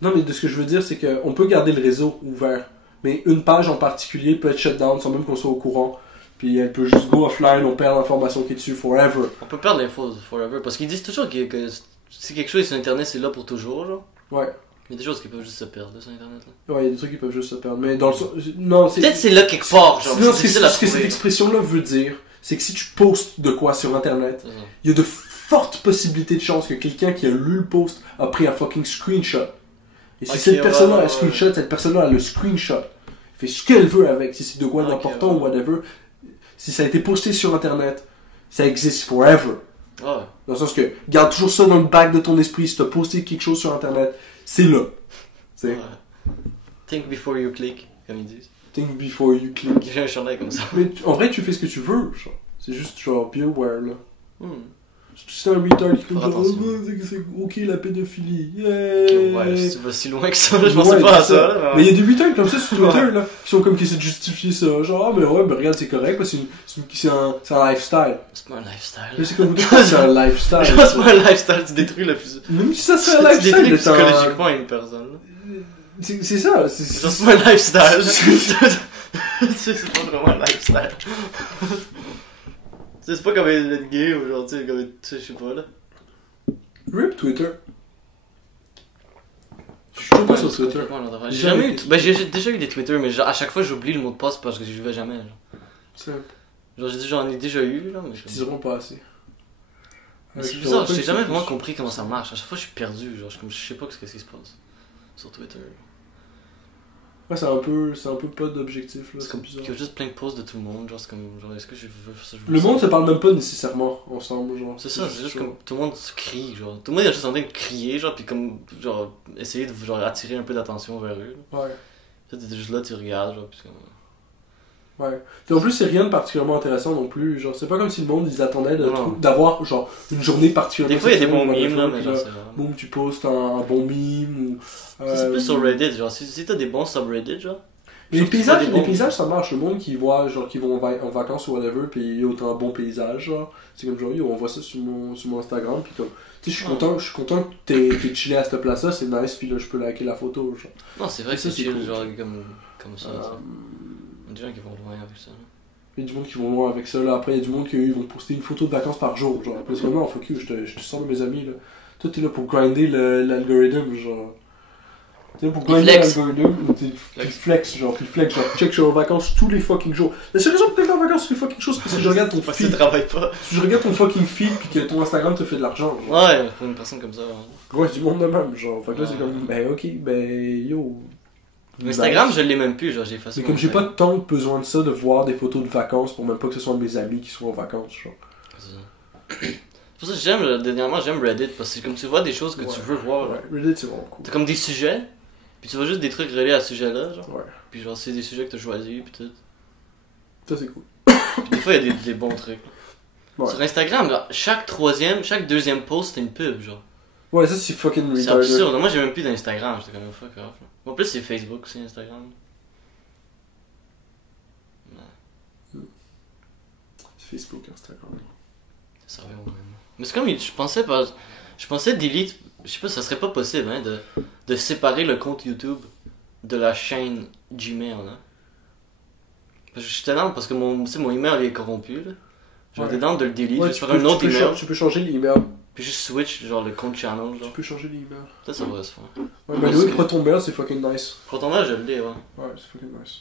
Non, mais de ce que je veux dire, c'est qu'on peut garder le réseau ouvert. Mais une page en particulier peut être shut down sans même qu'on soit au courant. Puis elle peut juste go offline, on perd l'information qui est dessus forever. On peut perdre l'info forever. Parce qu'ils disent toujours que si quelque chose est sur Internet, c'est là pour toujours, genre. Ouais. Mais il y a des choses qui peuvent juste se perdre sur Internet, là. Ouais, il y a des trucs qui peuvent juste se perdre. Mais dans le sens. Non, c'est. Peut-être c'est là quelque part, genre. Non, C'est difficile à ce que cette trouver. expression-là veut dire, c'est que si tu postes de quoi sur Internet, C'est ça. il y a de fortes possibilités de chances que quelqu'un qui a lu le post a pris un fucking screenshot. Et si Ok, cette personne-là a ouais, un screenshot, cette personne-là a le screenshot. Fait ce qu'elle veut avec, si c'est de quoi Ok, d'important ouais. ou whatever. Si ça a été posté sur Internet, ça existe forever. Ouais. Dans le sens que, garde toujours ça dans le bac de ton esprit, si tu as posté quelque chose sur Internet, c'est là. C'est Ouais. Think before you click, comme ils disent. think before you click. J'ai un chandail comme ça. Mais en vrai, tu fais ce que tu veux, genre. C'est juste genre, be aware, là. Hmm. C'est un retard qui comme Faire genre, attention. c'est ok la pédophilie. Ok, Yeah. ouais, si tu vas si loin que ça, je Ouais, pensais pas à c'est ça, là. Mais il y a des retards comme ça sur Twitter, Ouais. là, qui sont comme qui essaient de justifier ça. Genre, ah, mais ouais, mais regarde, c'est correct, parce que c'est un lifestyle. C'est pas un lifestyle. Mais c'est comme vous dites, c'est un lifestyle. Genre, c'est pas un lifestyle, tu détruis le plus. Même si ça serait un Tu lifestyle, détruis d'être un- psychologiquement une personne, là. C'est ça. Genre, c'est pas un lifestyle. C'est pas vraiment un lifestyle. C'est pas comme être gay ou genre, tu sais, comme, tu sais, je sais pas, là. Rip Twitter. Je suis toujours pas sur c'est Twitter. complètement l'autre affaire. J'ai J'ai jamais jamais eu. Ben, j'ai déjà eu des Twitter, mais genre, à chaque fois, j'oublie le mot de passe parce que j'y vais jamais, genre. C'est- Genre, j'en ai déjà eu, là, mais je. Ils diront pas assez. Mais c'est Avec bizarre, ton j'ai jamais truc, vraiment c'est- compris comment ça marche. À chaque fois, je suis perdu, genre, je sais pas qu'est-ce qui se passe sur Twitter. Ouais, c'est un peu pas d'objectif, là. C'est C'est comme bizarre. qu'il y a juste plein de posts de tout le monde, genre, c'est comme, genre, est-ce que je veux ça? Le monde se parle même pas nécessairement ensemble, genre. C'est ça, c'est juste comme tout le monde se crie, genre. Tout le monde est juste en train de crier, genre, pis comme, genre, essayer de genre, attirer un peu d'attention vers eux. Là. Ouais. Toi, t'es juste là, tu regardes, genre, pis comme. Ouais. Puis en plus, c'est rien de particulièrement intéressant non plus. Genre, c'est pas comme si le monde, ils attendaient Non. d'avoir, genre, une journée particulièrement. Des fois, il y a des bons exceptionnelle, mimes, là, mais puis genre, là, c'est vraiment. boum, tu postes un bon meme ou. Ça, c'est plus sur Reddit, genre, si t'as des bons subreddits, genre. Les je trouve que paysages, c'est pas des les bons. paysages, ça marche. Le monde qui voit, genre, qui vont en vacances ou whatever, puis il y a autant un bon paysage, genre. C'est comme genre, yo, on voit ça sur mon Instagram, puis comme. Tu sais, je suis content que t'es chillé à cette place-là, c'est nice, puis là, je peux liker la photo, genre. Non, c'est vrai que Ça, c'est c'est chill, cool. genre, comme ça. Euh, tu sais. Il y a des gens qui vont loin avec ça. là. Il y a du monde qui vont loin avec ça, là. Après, il y a du monde qui eux, vont poster une photo de vacances par jour, genre. Parce que non, fuck you, je te sors de mes amis, là. Toi, t'es là pour grinder l'algorithme, genre. T'es là pour Il grinder flex. l'algorithme, puis flex, genre, check, je suis en vacances tous les fucking jours. La seule raison pour laquelle t'es en vacances tous les fucking jours, c'est parce que je regarde ton Parce que tu feed. travailles pas. Je regarde ton fucking feed, puis que ton Instagram te fait de l'argent, genre. Ouais, pour une personne comme ça. Ouais. Ouais, du monde de même, genre. Fait que là, c'est Ouais. comme, ben, ok, ben, yo. Instagram, je l'ai même plus, genre, j'ai effacé. C'est mon comme j'ai pas Instagram. tant besoin de ça, de voir des photos de vacances, pour même pas que ce soit mes amis qui soient en vacances, genre. C'est ça. C'est pour ça que dernièrement, j'aime Reddit, parce que c'est comme tu vois des choses que tu veux voir. Ouais, là. Reddit, c'est vraiment cool. T'as comme des sujets, Puis tu vois juste des trucs reliés à ce sujet-là, genre. Ouais. Puis genre, c'est des sujets que t'as choisis, puis tout. Ça, c'est cool. Puis des fois, il y a des bons trucs. Là. Ouais. Sur Instagram, là, chaque deuxième post, c'est une pub, genre. Ouais, ça, c'est fucking C'est retarded. absurde. Moi, j'ai même plus d'Instagram, j'étais comme fuck off. Là. En plus, c'est Facebook, c'est Instagram. C'est Facebook, Instagram. Ça revient au même. Mais c'est comme, je pensais delete, je sais pas, ça serait pas possible, hein, de séparer le compte YouTube de la chaîne Gmail, hein. Parce que j'étais down parce que mon email est corrompu, là. J'étais down de le delete, Ouais, juste faire un autre email, tu peux changer l'email. puis juste switch, genre, le compte channel, genre. Tu peux changer l'email. Peut-être ça va se faire. Ouais, mais le Proton Mail, c'est fucking nice. Proton Mail, je l'ai, ouais. Ouais, c'est fucking nice.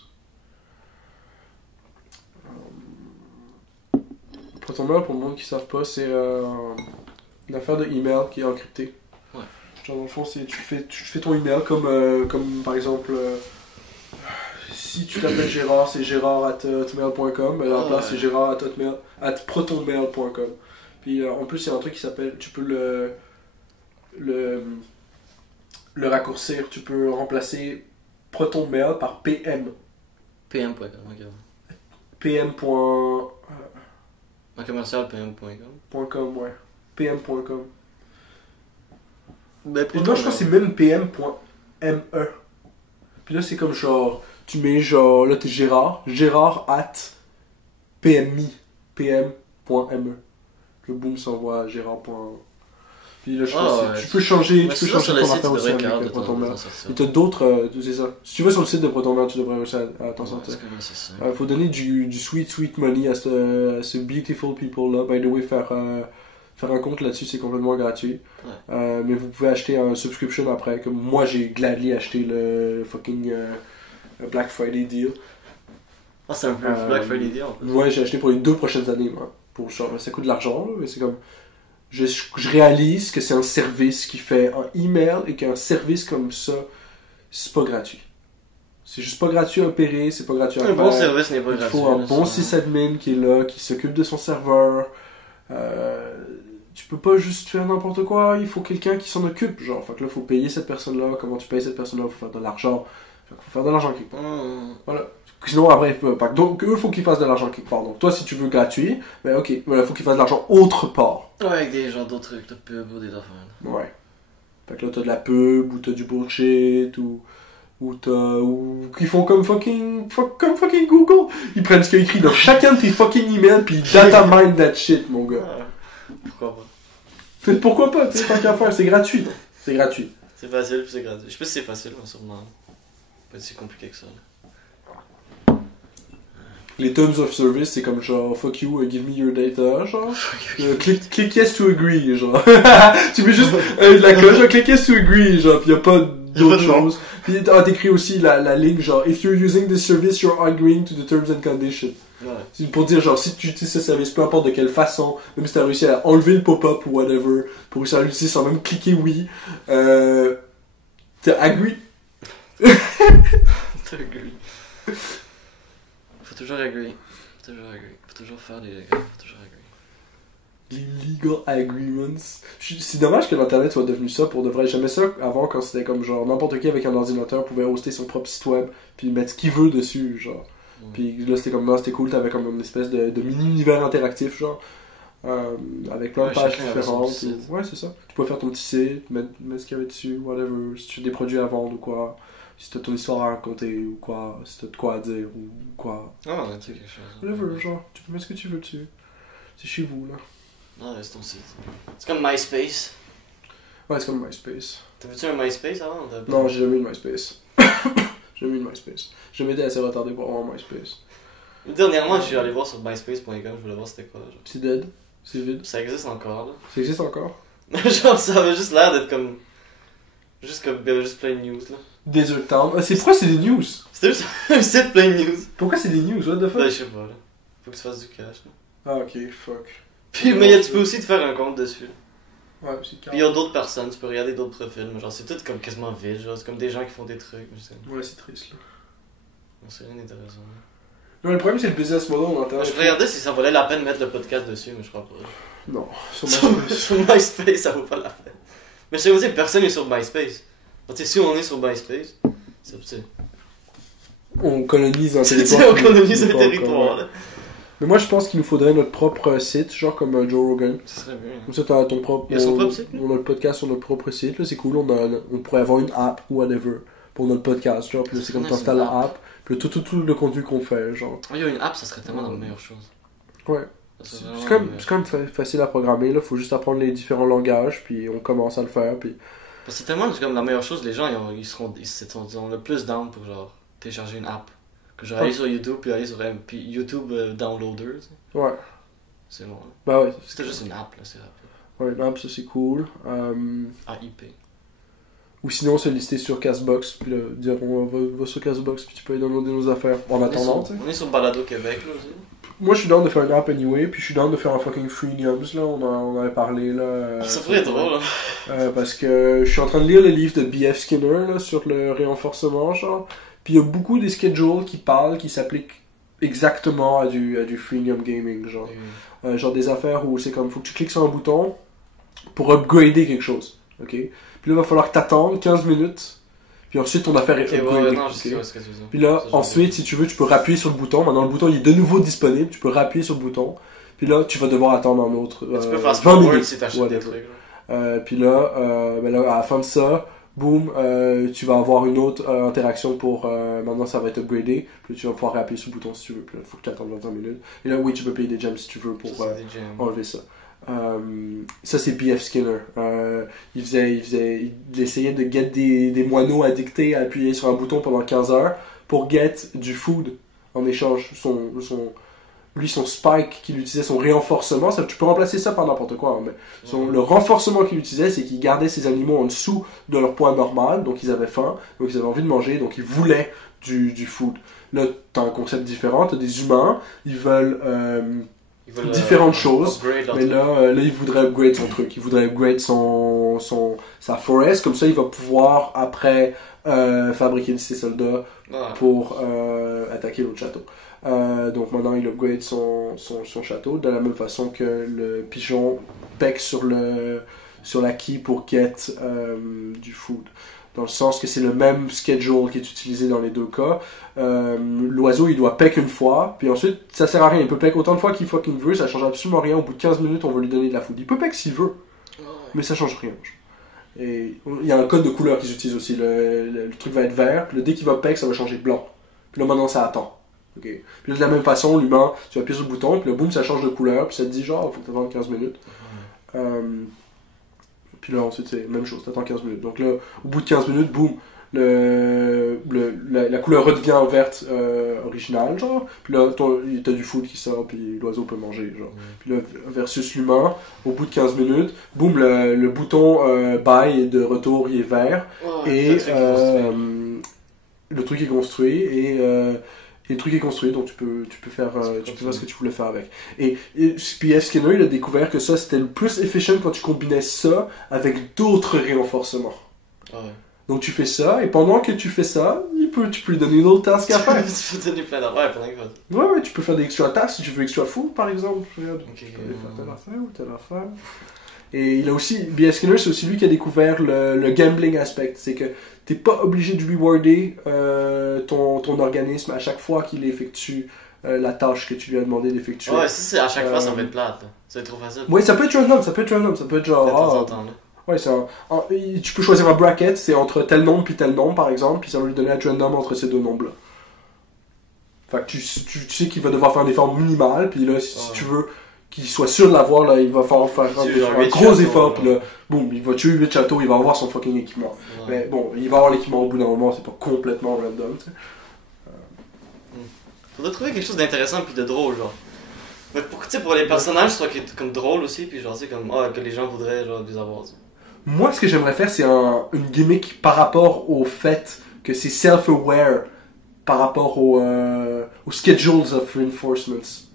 Proton Mail, pour le monde qui ne savent pas, c'est une affaire de email qui est encryptée. Ouais. Genre, dans le fond, c'est tu fais ton email comme par exemple, si tu t'appelles Gérard, c'est gérard@hotmail.com, mais à la place, c'est gérard@protonmail.com. Puis en plus, il y a un truc qui s'appelle, tu peux le raccourcir, tu peux remplacer Proton Mail par PM. PM.com, ok. PM. Un commercial PM.com. .com, ouais. PM.com. Ben, Puis là, je crois que c'est même PM.me. Puis là, c'est comme genre, tu mets genre, là, t'es Gérard@PMI. PM.me. Le boom s'envoie à Gérard. Puis là, je crois que tu peux changer, Mais tu peux sinon, changer sur le ton site, affaire tu aussi devrais avec être de Proton Mail. sortir. Et t'as d'autres, c'est ça. Si tu vas sur le site de Proton Mail, tu devrais réussir à t'en sortir. C'est ça. Faut donner du sweet money à ce beautiful people là. By the way, faire un compte là-dessus, c'est complètement gratuit. Ouais. Mais vous pouvez acheter un subscription après. Comme moi, j'ai gladly acheté le fucking Black Friday deal. Ah, c'est un peu Black Friday deal en plus. Ouais, j'ai acheté pour les 2 prochaines années, moi. Pour genre, ça coûte de l'argent, là, mais c'est comme. Je réalise que c'est un service qui fait un email et qu'un service comme ça, c'est pas gratuit. C'est juste pas gratuit à opérer, c'est pas gratuit à faire. Un bon service n'est pas Il gratuit. faut un là, bon ça. sysadmin qui est là, qui s'occupe de son serveur. Tu peux pas juste faire n'importe quoi, il faut quelqu'un qui s'en occupe. Genre, fait que là, il faut payer cette personne-là. Comment tu payes cette personne-là? Il faut faire de l'argent. Fait qu'il faut faire de l'argent quelque part. Voilà. Sinon, après, donc eux, il faut qu'ils fassent de l'argent quelque part. Donc, toi, si tu veux gratuit, ben ok, voilà, il faut qu'ils fassent de l'argent autre part. Ouais, avec des genre d'autres trucs, de pub ou des affaires. Ouais. Fait que là, t'as de la pub, ou t'as du bullshit, ou qu'ils font comme fucking Google. Ils prennent ce qu'il y a écrit dans chacun de tes fucking emails, puis ils data mine that shit, mon gars. Ouais. Pourquoi pas? Pourquoi pas, tu sais, tant qu'à faire, c'est gratuit. C'est gratuit. C'est facile puis c'est gratuit. Je sais pas si c'est facile, mais sûrement. Pas si compliqué que ça. Là. Les terms of service, c'est comme genre, fuck you, give me your data, genre. Click yes to agree, genre. Tu mets juste la coche, genre, click yes to agree, genre, pis y a pas d'autre chose. Puis t'écris aussi la ligne, genre, if you're using this service, you're agreeing to the terms and conditions. Ouais. C'est pour dire, genre, si tu utilises ce service, peu importe de quelle façon, même si t'as réussi à enlever le pop-up ou whatever, pour réussir à l'utiliser sans même cliquer oui, t'as agree. T'as agree. Faut toujours agree. Faut toujours faire des legals. Faut toujours agree. Les legal agreements. C'est dommage que l'internet soit devenu ça pour de vrai. J'aimais ça avant quand c'était comme genre n'importe qui avec un ordinateur pouvait hoster son propre site web puis mettre ce qu'il veut dessus, genre. Puis là c'était comme non, c'était cool, t'avais comme une espèce de mini-univers interactif, genre. Avec plein de pages différentes. Ouais, c'est ça. Tu peux faire ton petit site, mettre ce qu'il y avait dessus, whatever. Si tu as des produits à vendre ou quoi. Si t'as ton histoire à raconter ou quoi. Si t'as de quoi à dire ou quoi. Ah, ouais, tu sais quelque chose. Whatever, genre. Tu peux mettre ce que tu veux dessus. C'est chez vous, là. Ah, ouais, c'est ton site. C'est comme MySpace. Ouais, c'est comme MySpace. T'avais-tu un MySpace avant? Non, j'ai jamais eu de MySpace. J'ai jamais eu de MySpace. J'ai jamais été assez retardé pour avoir un MySpace. Dernièrement, je suis allé voir sur MySpace.com, je voulais voir c'était quoi. Genre. C'est dead. C'est vide. Ça existe encore, là. Ça existe encore. Genre, ça avait juste l'air d'être comme. Juste plein de news, là. Desert Town. Pourquoi c'est des news? C'était juste un site plein de news. Pourquoi c'est des news? What the fuck? Ben, je sais pas, là. Faut que tu fasses du cash, là. Ah, ok, fuck. Puis, mais tu peux aussi te faire un compte dessus. Ouais, c'est Puis il y a d'autres personnes, tu peux regarder d'autres profils, mais genre c'est tout comme quasiment vide, genre c'est comme des gens qui font des trucs, mais c'est... Ouais, c'est triste, là. Non, c'est rien d'intéressant. Non, le problème, c'est le business model en internet. Je regardais si ça valait la peine de mettre le podcast dessus, mais je crois pas. Non, sur MySpace. Sur MySpace, ça vaut pas la peine. Mais je sais aussi, personne n'est sur MySpace. Tu sais, si on est sur MySpace, C'est On colonise un on territoire. colonise un Pas territoire, encore, là. Mais moi, je pense qu'il nous faudrait notre propre site, genre comme Joe Rogan. Ce serait bien. Comme ça, t'as ton propre. Il y a son propre site, On a le podcast sur notre propre site, là, c'est cool. On pourrait avoir une app ou whatever pour notre podcast, genre. Puis là, c'est comme nice, t'installes une la app, puis là, tout le contenu qu'on fait, genre. Oh, il y a une app, ça serait tellement la meilleure chose. Ouais. Ça C'est serait vraiment quand même, la c'est quand même facile à programmer, là. Faut juste apprendre les différents langages, puis on commence à le faire, puis. Parce que c'est tellement comme la meilleure chose, les gens ils seront le plus down pour genre télécharger une app. Que genre aller sur YouTube puis aller sur puis YouTube Downloader. Tu sais. Ouais. C'est bon. Là. Bah ouais. C'était juste une app là, c'est rapide. Ouais, une app, ça c'est cool. AIP. Ou sinon, se lister sur Castbox, puis là, dire va sur Castbox, puis tu peux aller downloader nos affaires en attendant, tu sais. On est sur Balado Québec là aussi. Moi, je suis down de faire une app anyway, puis je suis down de faire un fucking freemiums, là, on avait parlé, là. Ça pourrait être drôle, hein. Parce que je suis en train de lire le livre de B.F. Skinner, là, sur le renforcement, genre. Puis il y a beaucoup des schedules qui s'appliquent exactement à du freemium gaming, genre. Genre des affaires où c'est comme, faut que tu cliques sur un bouton pour upgrader quelque chose, ok? Puis là, il va falloir que t'attendes 15 minutes, puis ensuite ton affaire est upgradée. Non, je sais ok? ce que tu veux dire. Puis là, Ça, ensuite, si tu veux, tu peux rappuyer sur le bouton. Maintenant, le bouton il est de nouveau disponible. Tu peux rappuyer sur le bouton. Puis là, tu vas devoir attendre un autre tu peux faire 20 minutes. si t'achètes des trucs. Puis là, ben là, à la fin de ça, boum, tu vas avoir une autre interaction pour... maintenant, ça va être upgradé. Puis tu vas pouvoir rappuyer sur le bouton si tu veux. Puis là, il faut que tu attendes 20 minutes. Et là, oui, tu peux payer des gems si tu veux pour enlever ça. Ça c'est B.F. Skinner. Il essayait de get des moineaux addictés à appuyer sur un bouton pendant 15 heures pour get du food en échange. Son spike qu'il utilisait, son renforcement, tu peux remplacer ça par n'importe quoi. Hein, mais le renforcement qu'il utilisait, c'est qu'il gardait ses animaux en dessous de leur poids normal, donc ils avaient faim, donc ils avaient envie de manger, donc ils voulaient du food. Là, t'as un concept différent, t'as des humains, ils veulent différentes choses, mais là, il voudrait upgrade son truc, il voudrait upgrade sa forest, comme ça il va pouvoir après fabriquer ses soldats pour attaquer l'autre château. Donc maintenant il upgrade son château de la même façon que le pigeon peck sur la key pour get du food. Dans le sens que c'est le même schedule qui est utilisé dans les deux cas. L'oiseau, il doit peck une fois, puis ensuite, ça sert à rien. Il peut peck autant de fois qu'il fucking veut, ça change absolument rien. Au bout de 15 minutes, on va lui donner de la food. Il peut peck s'il veut, mais ça change rien. Et il y a un code de couleur qu'ils utilisent aussi. Le truc va être vert, puis dès qu'il va peck, ça va changer blanc. Puis là, maintenant, ça attend. Okay. Puis là, de la même façon, l'humain, tu vas appuyer sur le bouton, puis là, boum, ça change de couleur, puis ça te dit genre, faut que tu attendes 15 minutes. Puis là, ensuite, c'est la même chose, t'attends 15 minutes. Donc là, au bout de 15 minutes, boum, la couleur redevient verte originale, genre. Puis là, t'as du food qui sort, puis l'oiseau peut manger, genre. Puis là, versus l'humain, au bout de 15 minutes, boum, le bouton buy de retour, il est vert. Et le truc est construit, et le truc est construit, donc tu peux faire ce que tu voulais faire avec. Et P.F. Skinner, il a découvert que ça, c'était le plus efficient quand tu combinais ça avec d'autres renforcements. Ouais. Donc tu fais ça, et pendant que tu fais ça, tu peux lui donner une autre task à faire. Tu peux donner plein d'affaires pendant que Ouais, tu peux faire des extra tasks si tu veux extra food, par exemple. Regarde, tu peux faire telle affaire ou telle affaire. Et il a aussi, B.F. Skinner, c'est aussi lui qui a découvert le gambling aspect. C'est que t'es pas obligé de rewarder ton organisme à chaque fois qu'il effectue la tâche que tu lui as demandé d'effectuer. Ouais, si c'est à chaque fois, ça va être plate. Ça va être trop facile. Ouais, ça peut être random, ça peut être genre... Ouais, tu peux choisir un bracket, c'est entre tel nombre puis tel nombre, par exemple, puis ça va lui donner un random entre ces deux nombres-là. Fait que tu sais qu'il va devoir faire un effort minimal, puis là, si tu veux qu'il soit sûr de l'avoir, là, il va falloir faire un gros effort, puis là, boum, il va tuer 8 châteaux, il va avoir son fucking équipement. Ouais. Mais bon, il va avoir l'équipement au bout d'un moment, c'est pas complètement random, tu sais. Faudrait trouver quelque chose d'intéressant puis de drôle, genre. Mais pour les personnages, soit comme drôle aussi, puis genre, c'est comme, que les gens voudraient, genre, les avoir, t'sais. Moi, ce que j'aimerais faire, c'est une gimmick par rapport au fait que c'est self-aware par rapport aux schedules of reinforcements.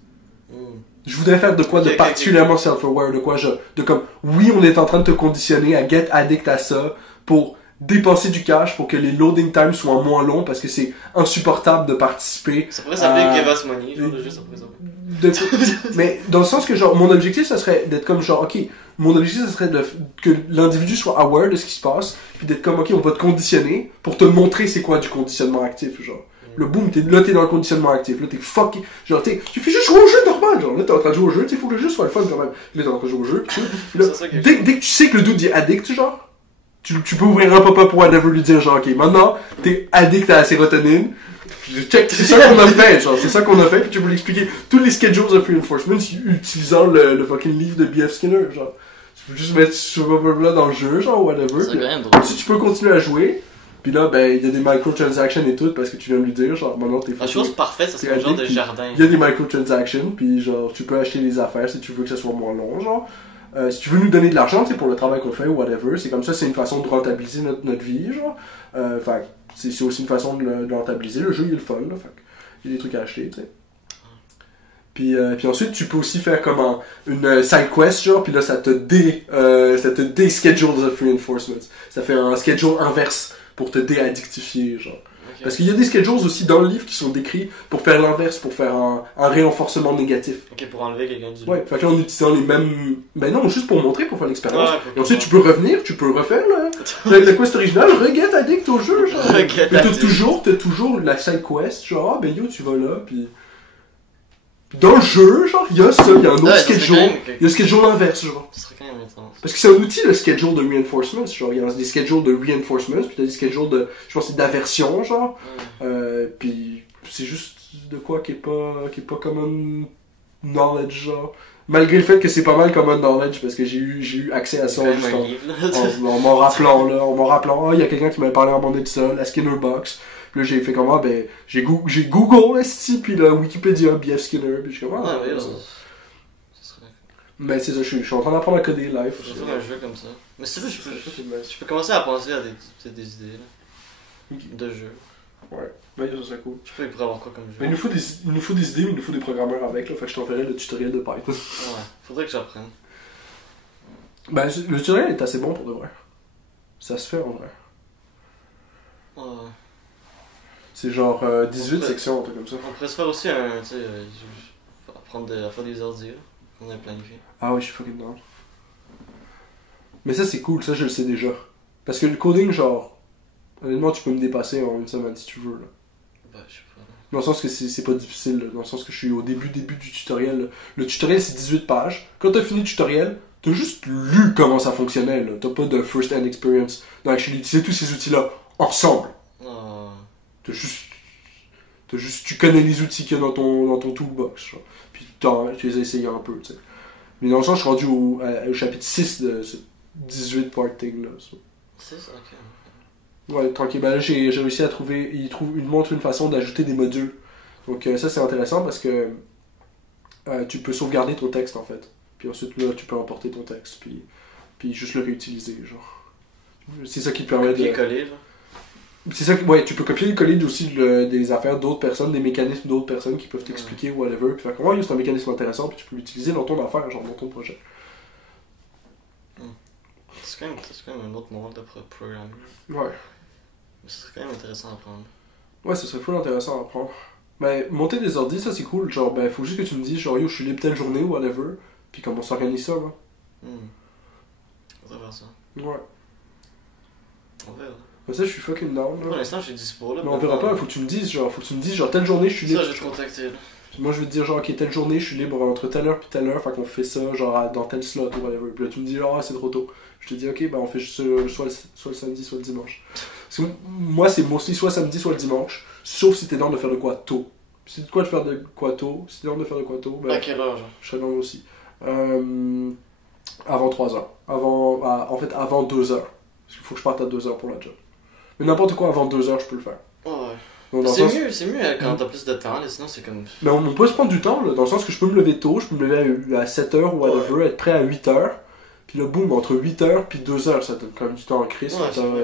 Je voudrais faire de quoi de particulièrement self-aware, de quoi de comme, oui, on est en train de te conditionner à get addict à ça pour dépenser du cash pour que les loading times soient moins longs parce que c'est insupportable de participer. Ça pourrait s'appeler Give Us Money, genre, juste après ça. Mais dans le sens que, genre, mon objectif, ça serait d'être comme, genre, ok, mon objectif, ce serait que l'individu soit aware de ce qui se passe, puis d'être comme, ok, on va te conditionner pour te montrer c'est quoi du conditionnement actif, genre. Le boom, t'es dans le conditionnement actif, là, t'es fucké. Genre, tu fais juste jouer au jeu normal, genre, là, t'es en train de jouer au jeu, faut que le jeu soit le fun quand même. Là, t'es en train de jouer au jeu, puis là, dès que tu sais que le dude est addict, genre, tu peux ouvrir un pop-up pour whatever lui dire, genre, ok, maintenant, t'es addict à la sérotonine. Check, c'est ça qu'on a fait, genre, c'est ça qu'on a fait, puis tu peux l'expliquer. Tous les schedules of reinforcement utilisant le fucking livre de B.F. Skinner, genre. Tu peux juste mettre ce pop-up-là dans le jeu, genre, whatever. C'est quand même drôle. Si tu peux continuer à jouer, puis là, ben, il y a des microtransactions et tout, parce que tu viens de lui dire, genre, maintenant t'es La chose parfaite, ça serait un genre de jardin. Il y a des microtransactions, puis genre, tu peux acheter les affaires si tu veux que ça soit moins long, genre. Si tu veux nous donner de l'argent, tu sais, pour le travail qu'on fait ou whatever, c'est comme ça, c'est une façon de rentabiliser notre vie, genre. Fait c'est aussi une façon de le rentabiliser. Le jeu, il est le fun, là, fait il y a des trucs à acheter, tu sais. Puis ensuite, tu peux aussi faire comme une side quest, genre, puis là, ça te déschedule the reinforcements. Ça fait un schedule inverse pour te déaddictifier, genre. Okay. Parce qu'il y a des schedules aussi dans le livre qui sont décrits pour faire l'inverse, pour faire un renforcement négatif. Ok, pour enlever quelqu'un du... Ouais, fait que là, en utilisant les mêmes... Ben non, juste pour montrer, pour faire l'expérience. Ouais, et ensuite, tu peux revenir, tu peux refaire la quest originale, reget addict au jeu, genre. Mais t'as toujours la side quest, genre, ben yo, tu vas là, puis... Dans le jeu, genre, il y a ça, il y a un autre schedule. Il y a le schedule inverse, genre. Ça serait quand même intense. Parce que c'est un outil, le schedule de reinforcements. Genre, il y a des schedules de reinforcements, puis t'as des schedules de, je pense, c'est d'aversion, genre. Puis c'est juste de quoi qui est pas common knowledge, genre. Malgré le fait que c'est pas mal common knowledge, parce que j'ai eu accès à ça juste en m'en rappelant, il y a quelqu'un qui m'avait parlé à un moment donné de ça, la Skinner Box. Puis là, j'ai fait comment, ben, j'ai Google, puis là, Wikipédia, B.F. Skinner, puis je suis comme, mais c'est ça, je suis en train d'apprendre à coder live. Je vais faire un jeu comme ça. Mais si tu veux, je peux commencer à penser à des idées, là. De jeux. Ouais, ben ça serait cool. Je sais pas, il pourrait avoir quoi comme jeu. Mais il nous faut des idées, mais il nous faut des programmeurs avec, là, fait que je t'enverrai le tutoriel de Python. Ouais, faudrait que j'apprenne. Ben, le tutoriel est assez bon pour de vrai. Ça se fait en vrai. Ouais. C'est genre 18 sections, un truc comme ça. On pourrait se faire aussi un, tu sais, apprendre à faire des ordi, là, qu'on a planifié. Ah oui, je suis fucking down. Mais ça, c'est cool, ça, je le sais déjà. Parce que le coding, genre, honnêtement, tu peux me dépasser en une semaine si tu veux, là. Ben, je sais pas. Dans le sens que c'est pas difficile, là. Dans le sens que je suis au début du tutoriel, là. Le tutoriel, c'est 18 pages. Quand t'as fini le tutoriel, t'as juste lu comment ça fonctionnait, là. T'as pas de first-hand experience. Donc, je vais utiliser tous ces outils-là ensemble. Tu connais les outils qu'il y a dans ton toolbox, genre. Puis tu les as essayés un peu, tu sais. Mais dans le sens, je suis rendu au chapitre 6 de ce 18 part thing là. 6, ok. Ouais, tranquille. Ben là, j'ai réussi à trouver. Il montre une façon d'ajouter des modules. Donc ça, c'est intéressant parce que tu peux sauvegarder ton texte en fait. Puis ensuite, là, tu peux emporter ton texte. Puis juste le réutiliser, genre. C'est ça qui te permet de. Coller, genre. C'est ça que, ouais, tu peux copier et coller aussi des affaires d'autres personnes, des mécanismes d'autres personnes qui peuvent t'expliquer whatever, puis faire comme, c'est un mécanisme intéressant, puis tu peux l'utiliser dans ton affaire, genre dans ton projet. C'est quand même un autre monde de programming. Ouais. Mais ce serait quand même intéressant à apprendre. Ouais, ce serait full intéressant à apprendre. Mais monter des ordis, ça c'est cool, genre, ben, faut juste que tu me dises, genre, yo, je suis libre telle journée, whatever, puis comment on s'organise ça, là. On va faire ça. Ouais. On verra. Mais ça, je suis fucking down, là. Pour l'instant, je suis dispo, là. Mais on verra pas, faut que tu me dises, genre, telle journée, je suis libre. Ça, je vais te contacter, là. Moi, je vais te dire, genre, ok, telle journée, je suis libre entre telle heure puis telle heure, fait qu'on fait ça, genre, dans tel slot ou whatever. Puis là, tu me dis, c'est trop tôt. Je te dis, ok, ben, on fait soit le samedi, soit le dimanche. Parce que moi, c'est mostly soit samedi, soit le dimanche, sauf si t'es dans de faire de quoi tôt. Si t'es de faire de quoi tôt, ben. À quelle heure, genre? Je serais dans aussi. Avant 3 heures. En fait, avant 2 heures. Parce qu'il faut que je parte à 2 heures pour la job. Mais n'importe quoi avant 2 heures, je peux le faire. Ouais. C'est mieux quand t'as plus de temps, là, sinon c'est comme... Mais on peut se prendre du temps, là, dans le sens que je peux me lever tôt, je peux me lever à 7h ou whatever, être prêt à 8h. Puis là, boum, entre 8h puis 2h, ça donne quand même du temps en crise.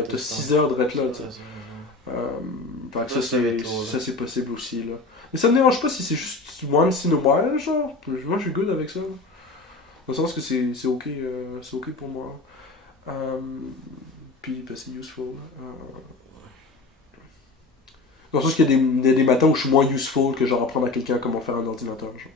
T'as 6 heures de reste là, tu sais. Ça, c'est possible aussi, là. Mais ça me dérange pas si c'est juste once in a while, genre. Moi, je suis good avec ça. Là. Dans le sens que c'est ok, c'est ok pour moi. Puis, ben, c'est useful. Dans le sens qu'il y a des matins où je suis moins useful que genre apprendre à quelqu'un comment faire un ordinateur, genre.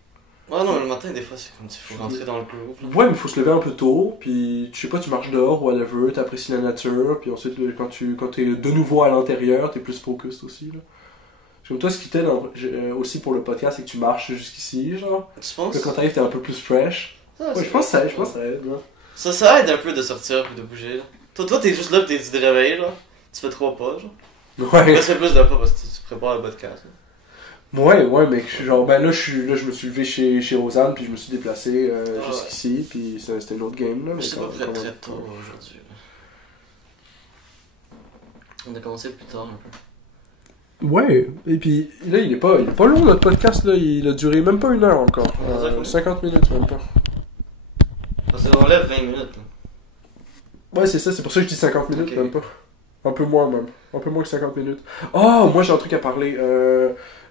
Ouais, non, mais le matin, des fois, c'est comme s'il faut rentrer dans le groove. Là. Ouais, mais il faut se lever un peu tôt, puis je sais pas, tu marches dehors, whatever, t'apprécies la nature, puis ensuite, quand t'es de nouveau à l'intérieur, t'es plus focused aussi, là. Comme toi, ce qui t'aide aussi pour le podcast, c'est que tu marches jusqu'ici, genre. Tu penses? Que quand t'arrives, t'es un peu plus fresh. Ah, Ouais, je pense que ça aide, ouais. Ça aide un peu de sortir et de bouger, là. Toi, t'es juste là pis tu te réveilles, là. Tu fais 3 pas, genre. Ouais. Moi, je fais plus de pas parce que tu prépares le podcast, là. Ouais, mais genre, ben là, je me suis levé chez Rosanne, puis je me suis déplacé jusqu'ici, puis c'était une autre game, là. Mais c'est pas quand très même. tôt aujourd'hui. On a commencé plus tard un peu. Ouais, et puis là, il est pas long notre podcast, là, il a duré même pas 1 heure encore. 50 minutes, même pas. Parce qu'on lève 20 minutes, là. Ouais, c'est ça, c'est pour ça que je dis 50 minutes, Ok. même pas. Un peu moins, même. Un peu moins que 50 minutes. Oh, moi j'ai un truc à parler.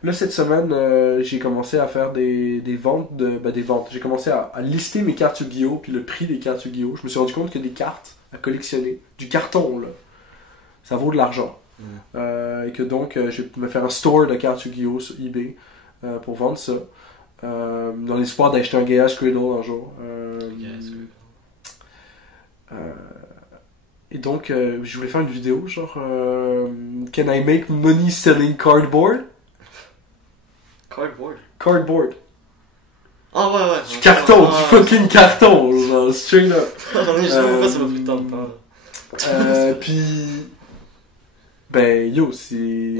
Là, cette semaine, j'ai commencé à faire des ventes des ventes. J'ai commencé à lister mes cartes Yu-Gi-Oh! Puis le prix des cartes Yu-Gi-Oh! Je me suis rendu compte que des cartes à collectionner, du carton, là, ça vaut de l'argent. Et que donc, je vais me faire un store de cartes Yu-Gi-Oh! Sur eBay pour vendre ça. Dans l'espoir d'acheter un Gaia Cradle un jour. Et donc, je voulais faire une vidéo, genre, Can I make money selling cardboard? Cardboard. Cardboard. Ah ouais. Du carton, du fucking carton, genre, straight up. J'en ai jamais pas, ça m'a pris tant de temps, là. Puis, ben, yo, c'est...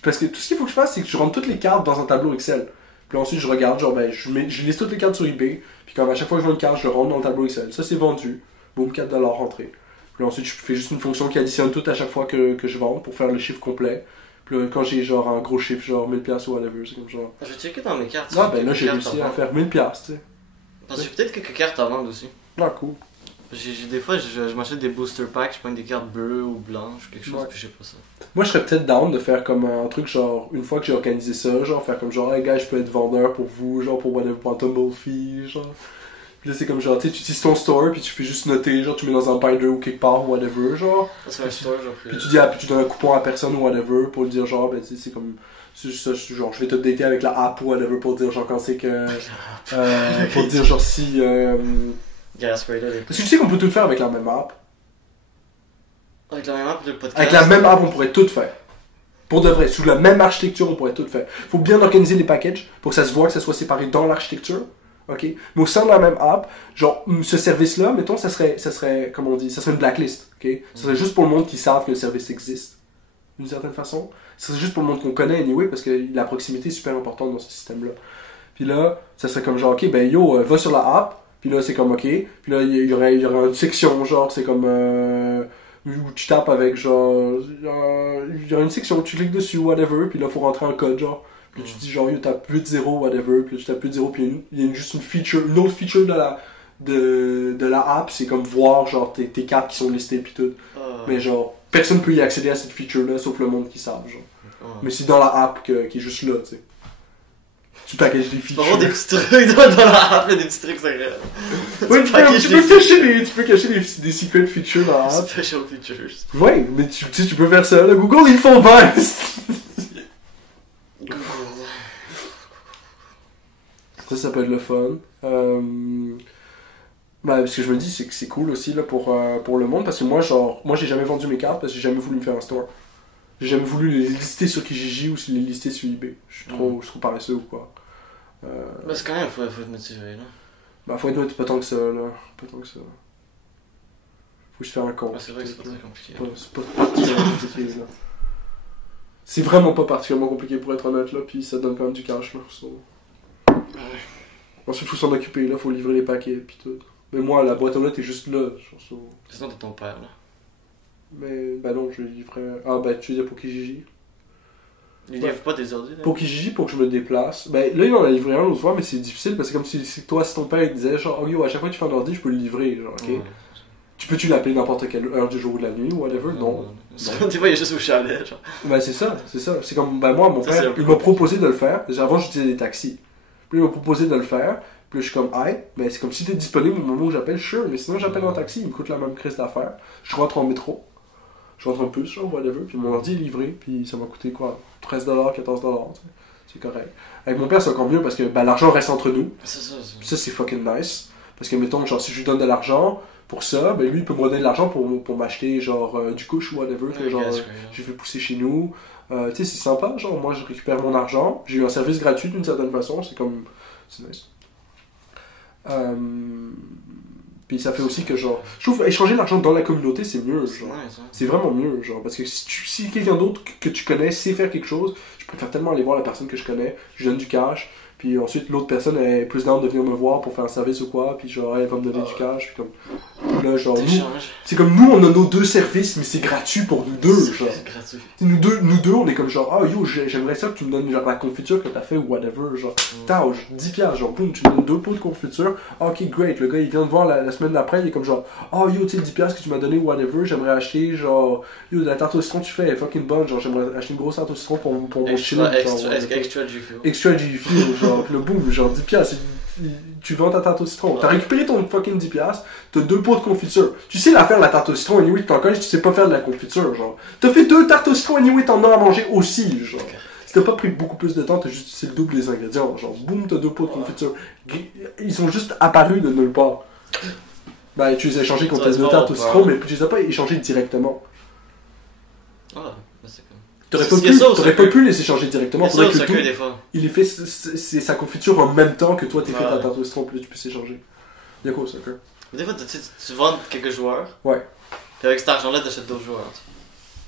Parce que tout ce qu'il faut que je fasse, c'est que je rentre toutes les cartes dans un tableau Excel. Puis ensuite, je regarde, genre, ben, je liste toutes les cartes sur eBay. Puis comme à chaque fois que je vois une carte, je le rentre dans le tableau Excel. Ça, c'est vendu. Boum, $4 rentré. Puis ensuite, je fais juste une fonction qui additionne tout à chaque fois que je vends pour faire le chiffre complet. Puis là, quand j'ai genre un gros chiffre, genre 1000$ ou whatever, c'est comme genre... Je vais checker dans mes cartes. Ah, ben là, j'ai réussi à faire 1000$, tu sais. Parce que j'ai peut-être quelques cartes à vendre aussi. Ah, cool. Des fois, je m'achète des booster packs, je prends des cartes bleues ou blanches, quelque chose, Ouais. puis je sais pas ça. Moi, je serais peut-être down de faire comme un truc, genre, une fois que j'ai organisé ça, genre, faire comme genre, hey, gars, je peux être vendeur pour vous, genre, pour whatever, pour un tumble fee, genre. Puis là, c'est comme genre, tu sais, tu utilises ton store, puis tu fais juste noter, genre, tu mets dans un binder ou quelque part, whatever, genre. C'est un store, genre. Puis tu dis, puis tu donnes un coupon à personne ou whatever, pour lui dire, genre, ben, tu sais, c'est comme. C'est juste ça, genre, je vais te dater avec la app ou whatever, pour dire, genre, quand c'est que. Pour dire, genre, si. Gas Cradle et Parce que tu sais qu'on peut tout faire avec la même app. avec la même app, le podcast. Avec la même app, on pourrait tout faire. Pour de vrai, sous la même architecture, on pourrait tout faire. Faut bien organiser les packages pour que ça se voit, que ça soit séparé dans l'architecture. Ok? Mais au sein de la même app, genre, ce service-là, mettons, ça serait, comment on dit, ça serait une blacklist. Ok? Ça serait juste pour le monde qui savent que le service existe. D'une certaine façon. Ça serait juste pour le monde qu'on connaît, anyway, parce que la proximité est super importante dans ce système-là. Puis là, ça serait comme genre, ok, ben yo, va sur la app. Puis là, c'est comme ok. Puis là, il y aurait une section, genre, c'est comme. Où tu tapes avec genre. Il y a une section, tu cliques dessus, whatever. Puis là, faut rentrer un code, genre. Puis là, tu dis genre, yo, tapes 8-0, whatever. Puis là, tu tapes 8-0. Puis il y a juste une feature, une autre feature de la app, c'est comme voir, genre, tes cartes qui sont listées, puis tout. Mais genre, personne peut y accéder à cette feature-là, sauf le monde qui savent, genre. Mais c'est dans la app qui est juste là, tu sais. Tu packages des Tu peux features. avoir des petits trucs dans la app, des petits trucs agréables. Ouais, tu peux cacher des secret features dans la app. Special features. Ouais, mais tu sais, tu peux faire ça, là. Google, ils font bien. Ça peut être le fun. Bah, ce que je me dis, c'est que c'est cool aussi là, pour le monde, parce que moi, genre, j'ai jamais vendu mes cartes parce que j'ai jamais voulu me faire un store. J'ai jamais voulu les lister sur Kijiji ou les lister sur eBay. Je suis trop paresseux ou quoi. Mais c'est quand même, faut être motivé, là. Bah, faut être pas tant que ça, là. Pas tant que ça. Faut juste faire un compte. C'est vrai que c'est pas très compliqué. C'est pas particulièrement compliqué, là. C'est vraiment pas particulièrement compliqué pour être honnête, là, puis ça donne quand même du cash, là. So. Ensuite, faut s'en occuper, là, faut livrer les paquets, puis tout. Mais moi, la boîte aux lettres est juste là. Genre, so. Sinon, t'as ton père, là. Mais, bah non, je livrais. Ah, bah, tu veux dire pour Kijiji? Il livre pas des ordi, là. Pour Kijiji, pour que je me déplace. Ben là, il en a livré un l'autre fois, mais c'est difficile parce que comme si toi, si ton père il disait genre, oh yo, à chaque fois que tu fais un ordi, je peux le livrer, genre, ok? Ouais. Tu l'appeler n'importe quelle heure du jour ou de la nuit ou whatever? Non. Des fois, il est juste au chalet, genre. Ben c'est ça. C'est comme, ben moi, mon Ça, père, il m'a proposé de le faire. Parce qu'avant, j'utilisais des taxis. Puis il m'a proposé de le faire. Puis là, je suis comme, hey, ben c'est comme si t'es disponible au moment où j'appelle, sure. Mais sinon, j'appelle en taxi, il me coûte la même crise d'affaires. Je rentre en métro. Je rentre un peu, genre, whatever. Puis mon ordi est livré. Puis ça m'a coûté quoi? $13, $14, tu sais. C'est correct. Avec mon père, c'est encore mieux parce que ben, l'argent reste entre nous. C'est ça. Ça, c'est fucking nice. Parce que, mettons, genre, si je lui donne de l'argent pour ça, ben lui, il peut me redonner de l'argent pour m'acheter, genre, du couche ou whatever, que, genre, j'ai fait pousser chez nous. Tu sais, c'est sympa, genre, moi, je récupère mon argent. J'ai eu un service gratuit d'une certaine façon, c'est comme... C'est nice. Puis ça fait aussi que, genre, je trouve échanger l'argent dans la communauté, c'est mieux, genre. C'est vraiment mieux, genre, parce que si quelqu'un d'autre que tu connais sait faire quelque chose, je préfère tellement aller voir la personne que je connais, je donne du cash, puis ensuite l'autre personne est plus down de venir me voir pour faire un service ou quoi, puis genre, elle va me donner du cash, puis comme... Là, genre, c'est comme nous, on a nos deux services, mais c'est gratuit pour nous deux, genre. C'est gratuit. Nous deux, on est comme genre, ah yo, j'aimerais ça que tu me donnes genre la confiture que t'as fait ou whatever, genre, t'as 10 piastres, genre, boum, tu me donnes 2 pots de confiture, ah, ok, great, le gars il vient de voir la semaine d'après, il est comme genre, ah yo, tu sais, 10 piastres que tu m'as donné ou whatever, j'aimerais acheter, genre, yo, la tarte au citron que tu fais, elle est fucking bonne, genre, j'aimerais acheter une grosse tarte au citron pour mon chili. Extra G Fuel. Extra G Fuel, genre, le boum, genre 10 piastres, tu vends ta tarte au citron. T'as récupéré ton fucking 10$, t'as 2 pots de confiture. Tu sais la faire la tarte au citron, anyway, t'en connais, tu sais pas faire de la confiture, genre. T'as fait 2 tartes au citron, anyway, t'en as à manger aussi, genre. Si t'as pas pris beaucoup plus de temps, t'as juste utilisé le double des ingrédients, genre, boum, t'as 2 pots de confiture. Ils sont juste apparus de nulle part. Ben, tu les as échangés contre les 2 tartes au citron, mais tu les as pas échangés directement. Ah, c'est cool. T'aurais pas pu les échanger directement. Faudrait que des fois. Il est fait c'est sa confiture en même temps que toi t'es fait ta tarte au citron, puis là tu peux s'échanger. Y'a quoi ça, que? Des fois, tu vends quelques joueurs. Ouais. Puis avec cet argent-là, t'achètes d'autres joueurs.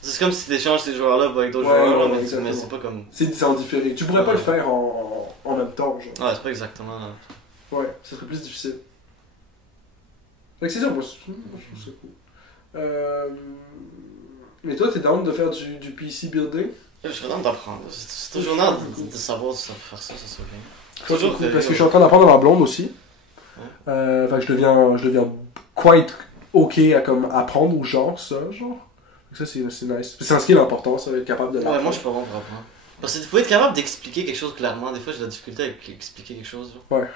C'est comme si t'échanges ces joueurs-là avec d'autres joueurs, là, mais c'est pas comme. C'est en différé. Tu pourrais pas le faire en même temps, genre. Ouais, c'est pas exactement. Ouais, ça serait plus difficile. Fait que c'est ça, moi je trouve ça cool. Mais toi, t'es down de faire du PC building? Je suis content d'apprendre. C'est toujours nice de savoir faire ça, ça serait bien. Toujours cool, parce que je suis en train d'apprendre à ma blonde aussi. Ouais. Fait que je deviens quite ok à comme apprendre aux gens, ça, genre. Ça, c'est nice. C'est un skill important, ça, être capable de l'apprendre. Ouais, moi, je suis pas bon pour apprendre. Parce qu'il faut être capable d'expliquer quelque chose clairement. Des fois, j'ai de la difficulté avec expliquer quelque chose. Genre. Ouais.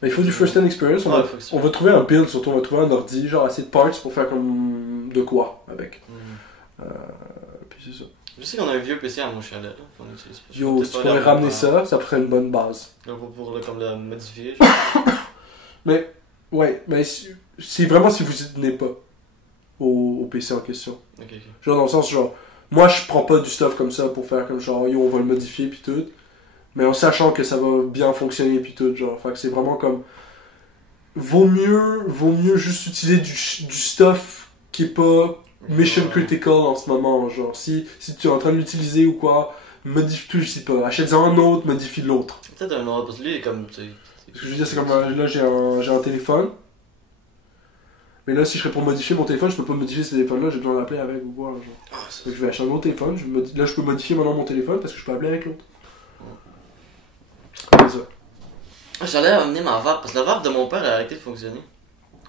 Mais il faut du first hand experience. On va trouver un build, surtout on va trouver un ordi, genre assez de parts pour faire comme de quoi avec. Puis c'est ça. Je sais qu'on a un vieux PC à mon chalet. Qu'on utilise. Yo, tu pourrais ramener ça ferait une bonne base. Pour comme le modifier. Mais, ouais, mais c'est vraiment si vous y tenez pas au PC en question. Okay. Genre dans le sens, genre, moi je prends pas du stuff comme ça pour faire comme genre, yo, on va le modifier puis tout. Mais en sachant que ça va bien fonctionner puis tout, genre. Fait que c'est vraiment comme... Vaut mieux juste utiliser du stuff qui est pas mission critical en ce moment, genre. Si tu es en train de l'utiliser ou quoi, modifie-toi, je sais pas. Achète-en un autre, modifie l'autre. Peut-être un autre, parce que lui, il est comme... Ce que je veux dire, c'est comme, là, j'ai un téléphone. Mais là, si je serais pour modifier mon téléphone, je peux pas modifier ce téléphone-là, j'ai besoin d'appeler avec ou quoi, genre. Donc je vais acheter un autre téléphone, là, je peux modifier maintenant mon téléphone parce que je peux appeler avec l'autre. C'est ça. J'allais amener ma vape, parce que la vape de mon père a arrêté de fonctionner.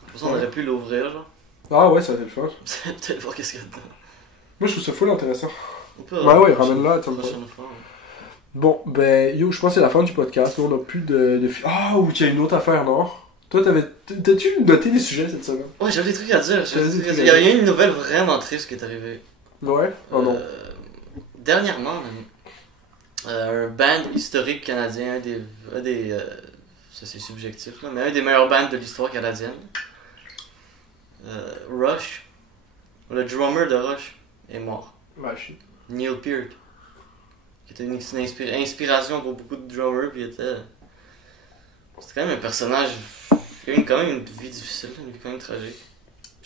Pour ça, on aurait pu l'ouvrir, genre. Ah ouais, ça va être le fun. Peut-être voir qu'est-ce qu'il y a dedans. Moi, je trouve ça full intéressant. Ouais, ramène-la, t'as Bon, ben, yo, je pense que c'est la fin du podcast. Là, on a plus de... Ah, oui, il y a une autre affaire, non? Toi, t'as-tu noté des sujets cette semaine? Ouais, j'avais des trucs à dire. Il y a une nouvelle vraiment triste qui est arrivée. Ouais? Oh non. Dernièrement, même. Un band historique canadien, ça c'est subjectif, là, mais un des meilleurs bands de l'histoire canadienne, Rush, le drummer de Rush, est mort. Ouais, Neil Peart, qui était une inspiration pour beaucoup de drummers, puis c'était quand même un personnage, il a eu quand même une vie difficile, une vie quand même tragique.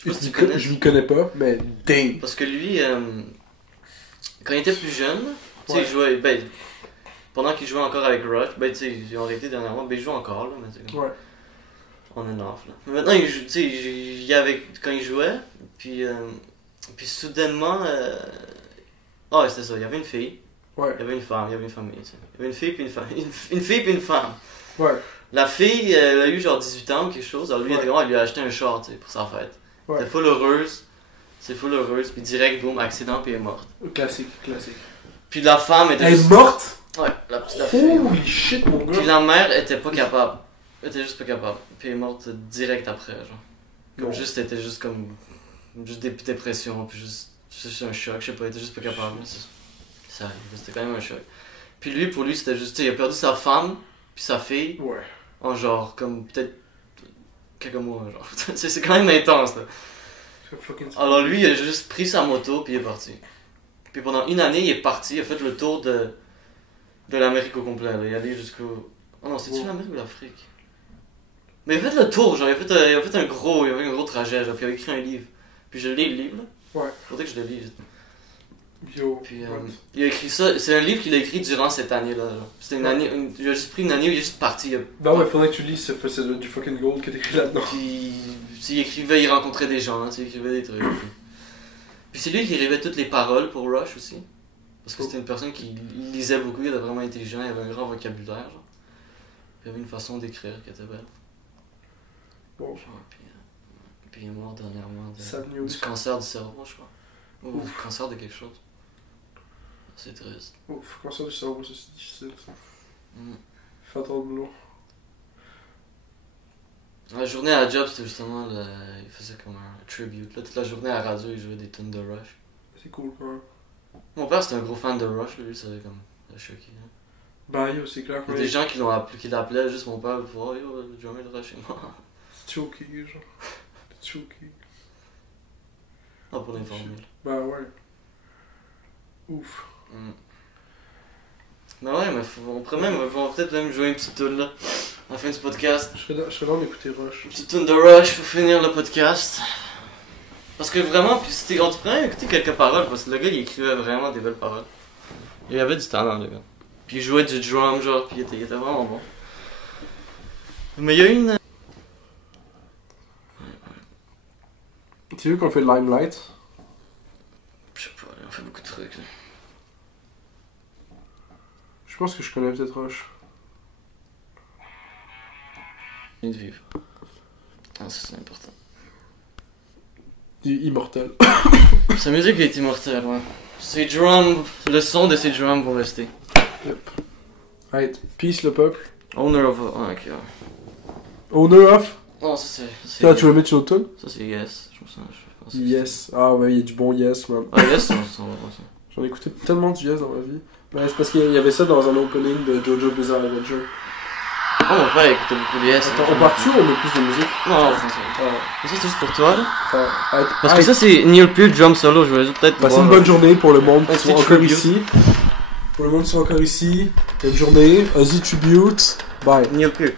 Je m'y connais pas, mais dang! Parce que lui, quand il était plus jeune, tu sais, il jouait, pendant qu'il jouait encore avec Rush, tu sais, ils ont arrêté dernièrement, il joue encore, là, mais c'est comme... Ouais. On est off, là. Mais maintenant, tu sais, quand il jouait, puis soudainement, c'était ça, il y avait une fille, ouais. Il y avait une femme, il y avait une famille, tu sais. Il y avait une fille puis une femme, une fille puis une femme. Ouais. La fille, elle a eu genre 18 ans ou quelque chose, alors lui, il lui a acheté un char, tu sais, pour sa fête. Ouais. Elle est full heureuse, puis direct, boum, accident, puis elle est morte. Classique. Puis la femme était... Elle est morte? Ouais, la petite fille. Holy shit, mon gars! Puis la mère était pas capable. Elle était juste pas capable. Puis elle est morte direct après, genre. Comme juste, elle était juste comme... Juste des dépressions, puis juste un choc, je sais pas, elle était juste pas capable. ça arrive. C'était quand même un choc. Puis lui, pour lui, c'était juste, il a perdu sa femme, puis sa fille, Ouais. en genre, comme peut-être quelques mois, genre. C'est quand même intense, là. Alors lui, il a juste pris sa moto, puis il est parti. Puis pendant une année, il est parti, il a fait le tour de l'Amérique au complet, là. Il est allé jusqu'au... Oh non, c'est-tu l'Amérique ou l'Afrique? Mais il a fait le tour, genre, il a fait un gros trajet, genre, puis il a écrit un livre. Puis je lis le livre, là. Ouais. Faudrait que je le lise. Yo. Puis il a écrit ça, c'est un livre qu'il a écrit durant cette année-là. Genre. C'était une année, il a juste pris une année où il est juste parti. Non, mais faudrait que tu lises, c'est du fucking gold que t'écris là-dedans. Puis il écrivait, il rencontrait des gens, hein, il écrivait des trucs. Puis c'est lui qui écrivait toutes les paroles pour Rush aussi. Parce que c'était une personne qui lisait beaucoup, il était vraiment intelligent, il avait un grand vocabulaire. Genre. Puis il avait une façon d'écrire qui était belle. Bon. Genre, puis il est mort dernièrement du cancer du cerveau, je crois. Ou du cancer de quelque chose. C'est triste. Ouf, cancer du cerveau, c'est difficile ça. Mm. Fatal boulot. La journée à la job, c'était justement, il faisait comme un tribute. Là, toute la journée à la radio, il jouait des tunes de Rush. C'est cool quand même. Mon père, c'était un gros fan de Rush, lui, ça avait comme choqué. Hein. Bah yo, c'est clair. Il y a des gens qui l'appelaient juste mon père pour dire, oh, yo, le drummer de Rush est mort. C'est choqué, genre. C'est choqué. Ah, pour l'informer. Bah ouais. Ouf. Mm. Mais ouais, mais on pourrait peut-être même jouer une petite tune là, à la fin du podcast. Je serais là d'écouter Rush. Une petite tune de Rush pour finir le podcast. Parce que vraiment, puis on pourrait écouter quelques paroles, parce que le gars il écrivait vraiment des belles paroles. Il avait du talent, le gars. Puis il jouait du drum, genre, puis il était vraiment bon. Mais il y a une. Tu veux qu'on fait Limelight? Je sais pas, on fait beaucoup de trucs là. Je pense que je connais peut-être Rush. Une de vivre. Ah, ça c'est important. Immortel. Sa musique est immortelle, ouais. Ses drums, le son de ses drums vont rester. Yep. Right. Peace le peuple. Owner of. Ah, ok. Owner of? Non, ça c'est. Ça, tu veux mettre sur le tune? Ça c'est Yes, je pense. Yes. Ah ouais, il y a du bon Yes, man. Ah, Yes, ça va ça. J'en ai écouté tellement de Yes dans ma vie. Mais c'est parce qu'il y avait ça dans un opening de Jojo Bizarre Adventure. Oh, mon frère écoutait beaucoup de Yes. Attends, on part-tu ou on met plus de musique? Non, c'est ça. Mais ça c'est juste pour toi là. Parce que Ah, ça c'est Neil Peart drum solo, je vais peut-être. bah, c'est une bonne journée pour le monde qui Ozzy sont encore Tribute. ici. Pour le monde qui sont encore ici, bonne journée. Ozzy Tribute. Bye. Neil Peart.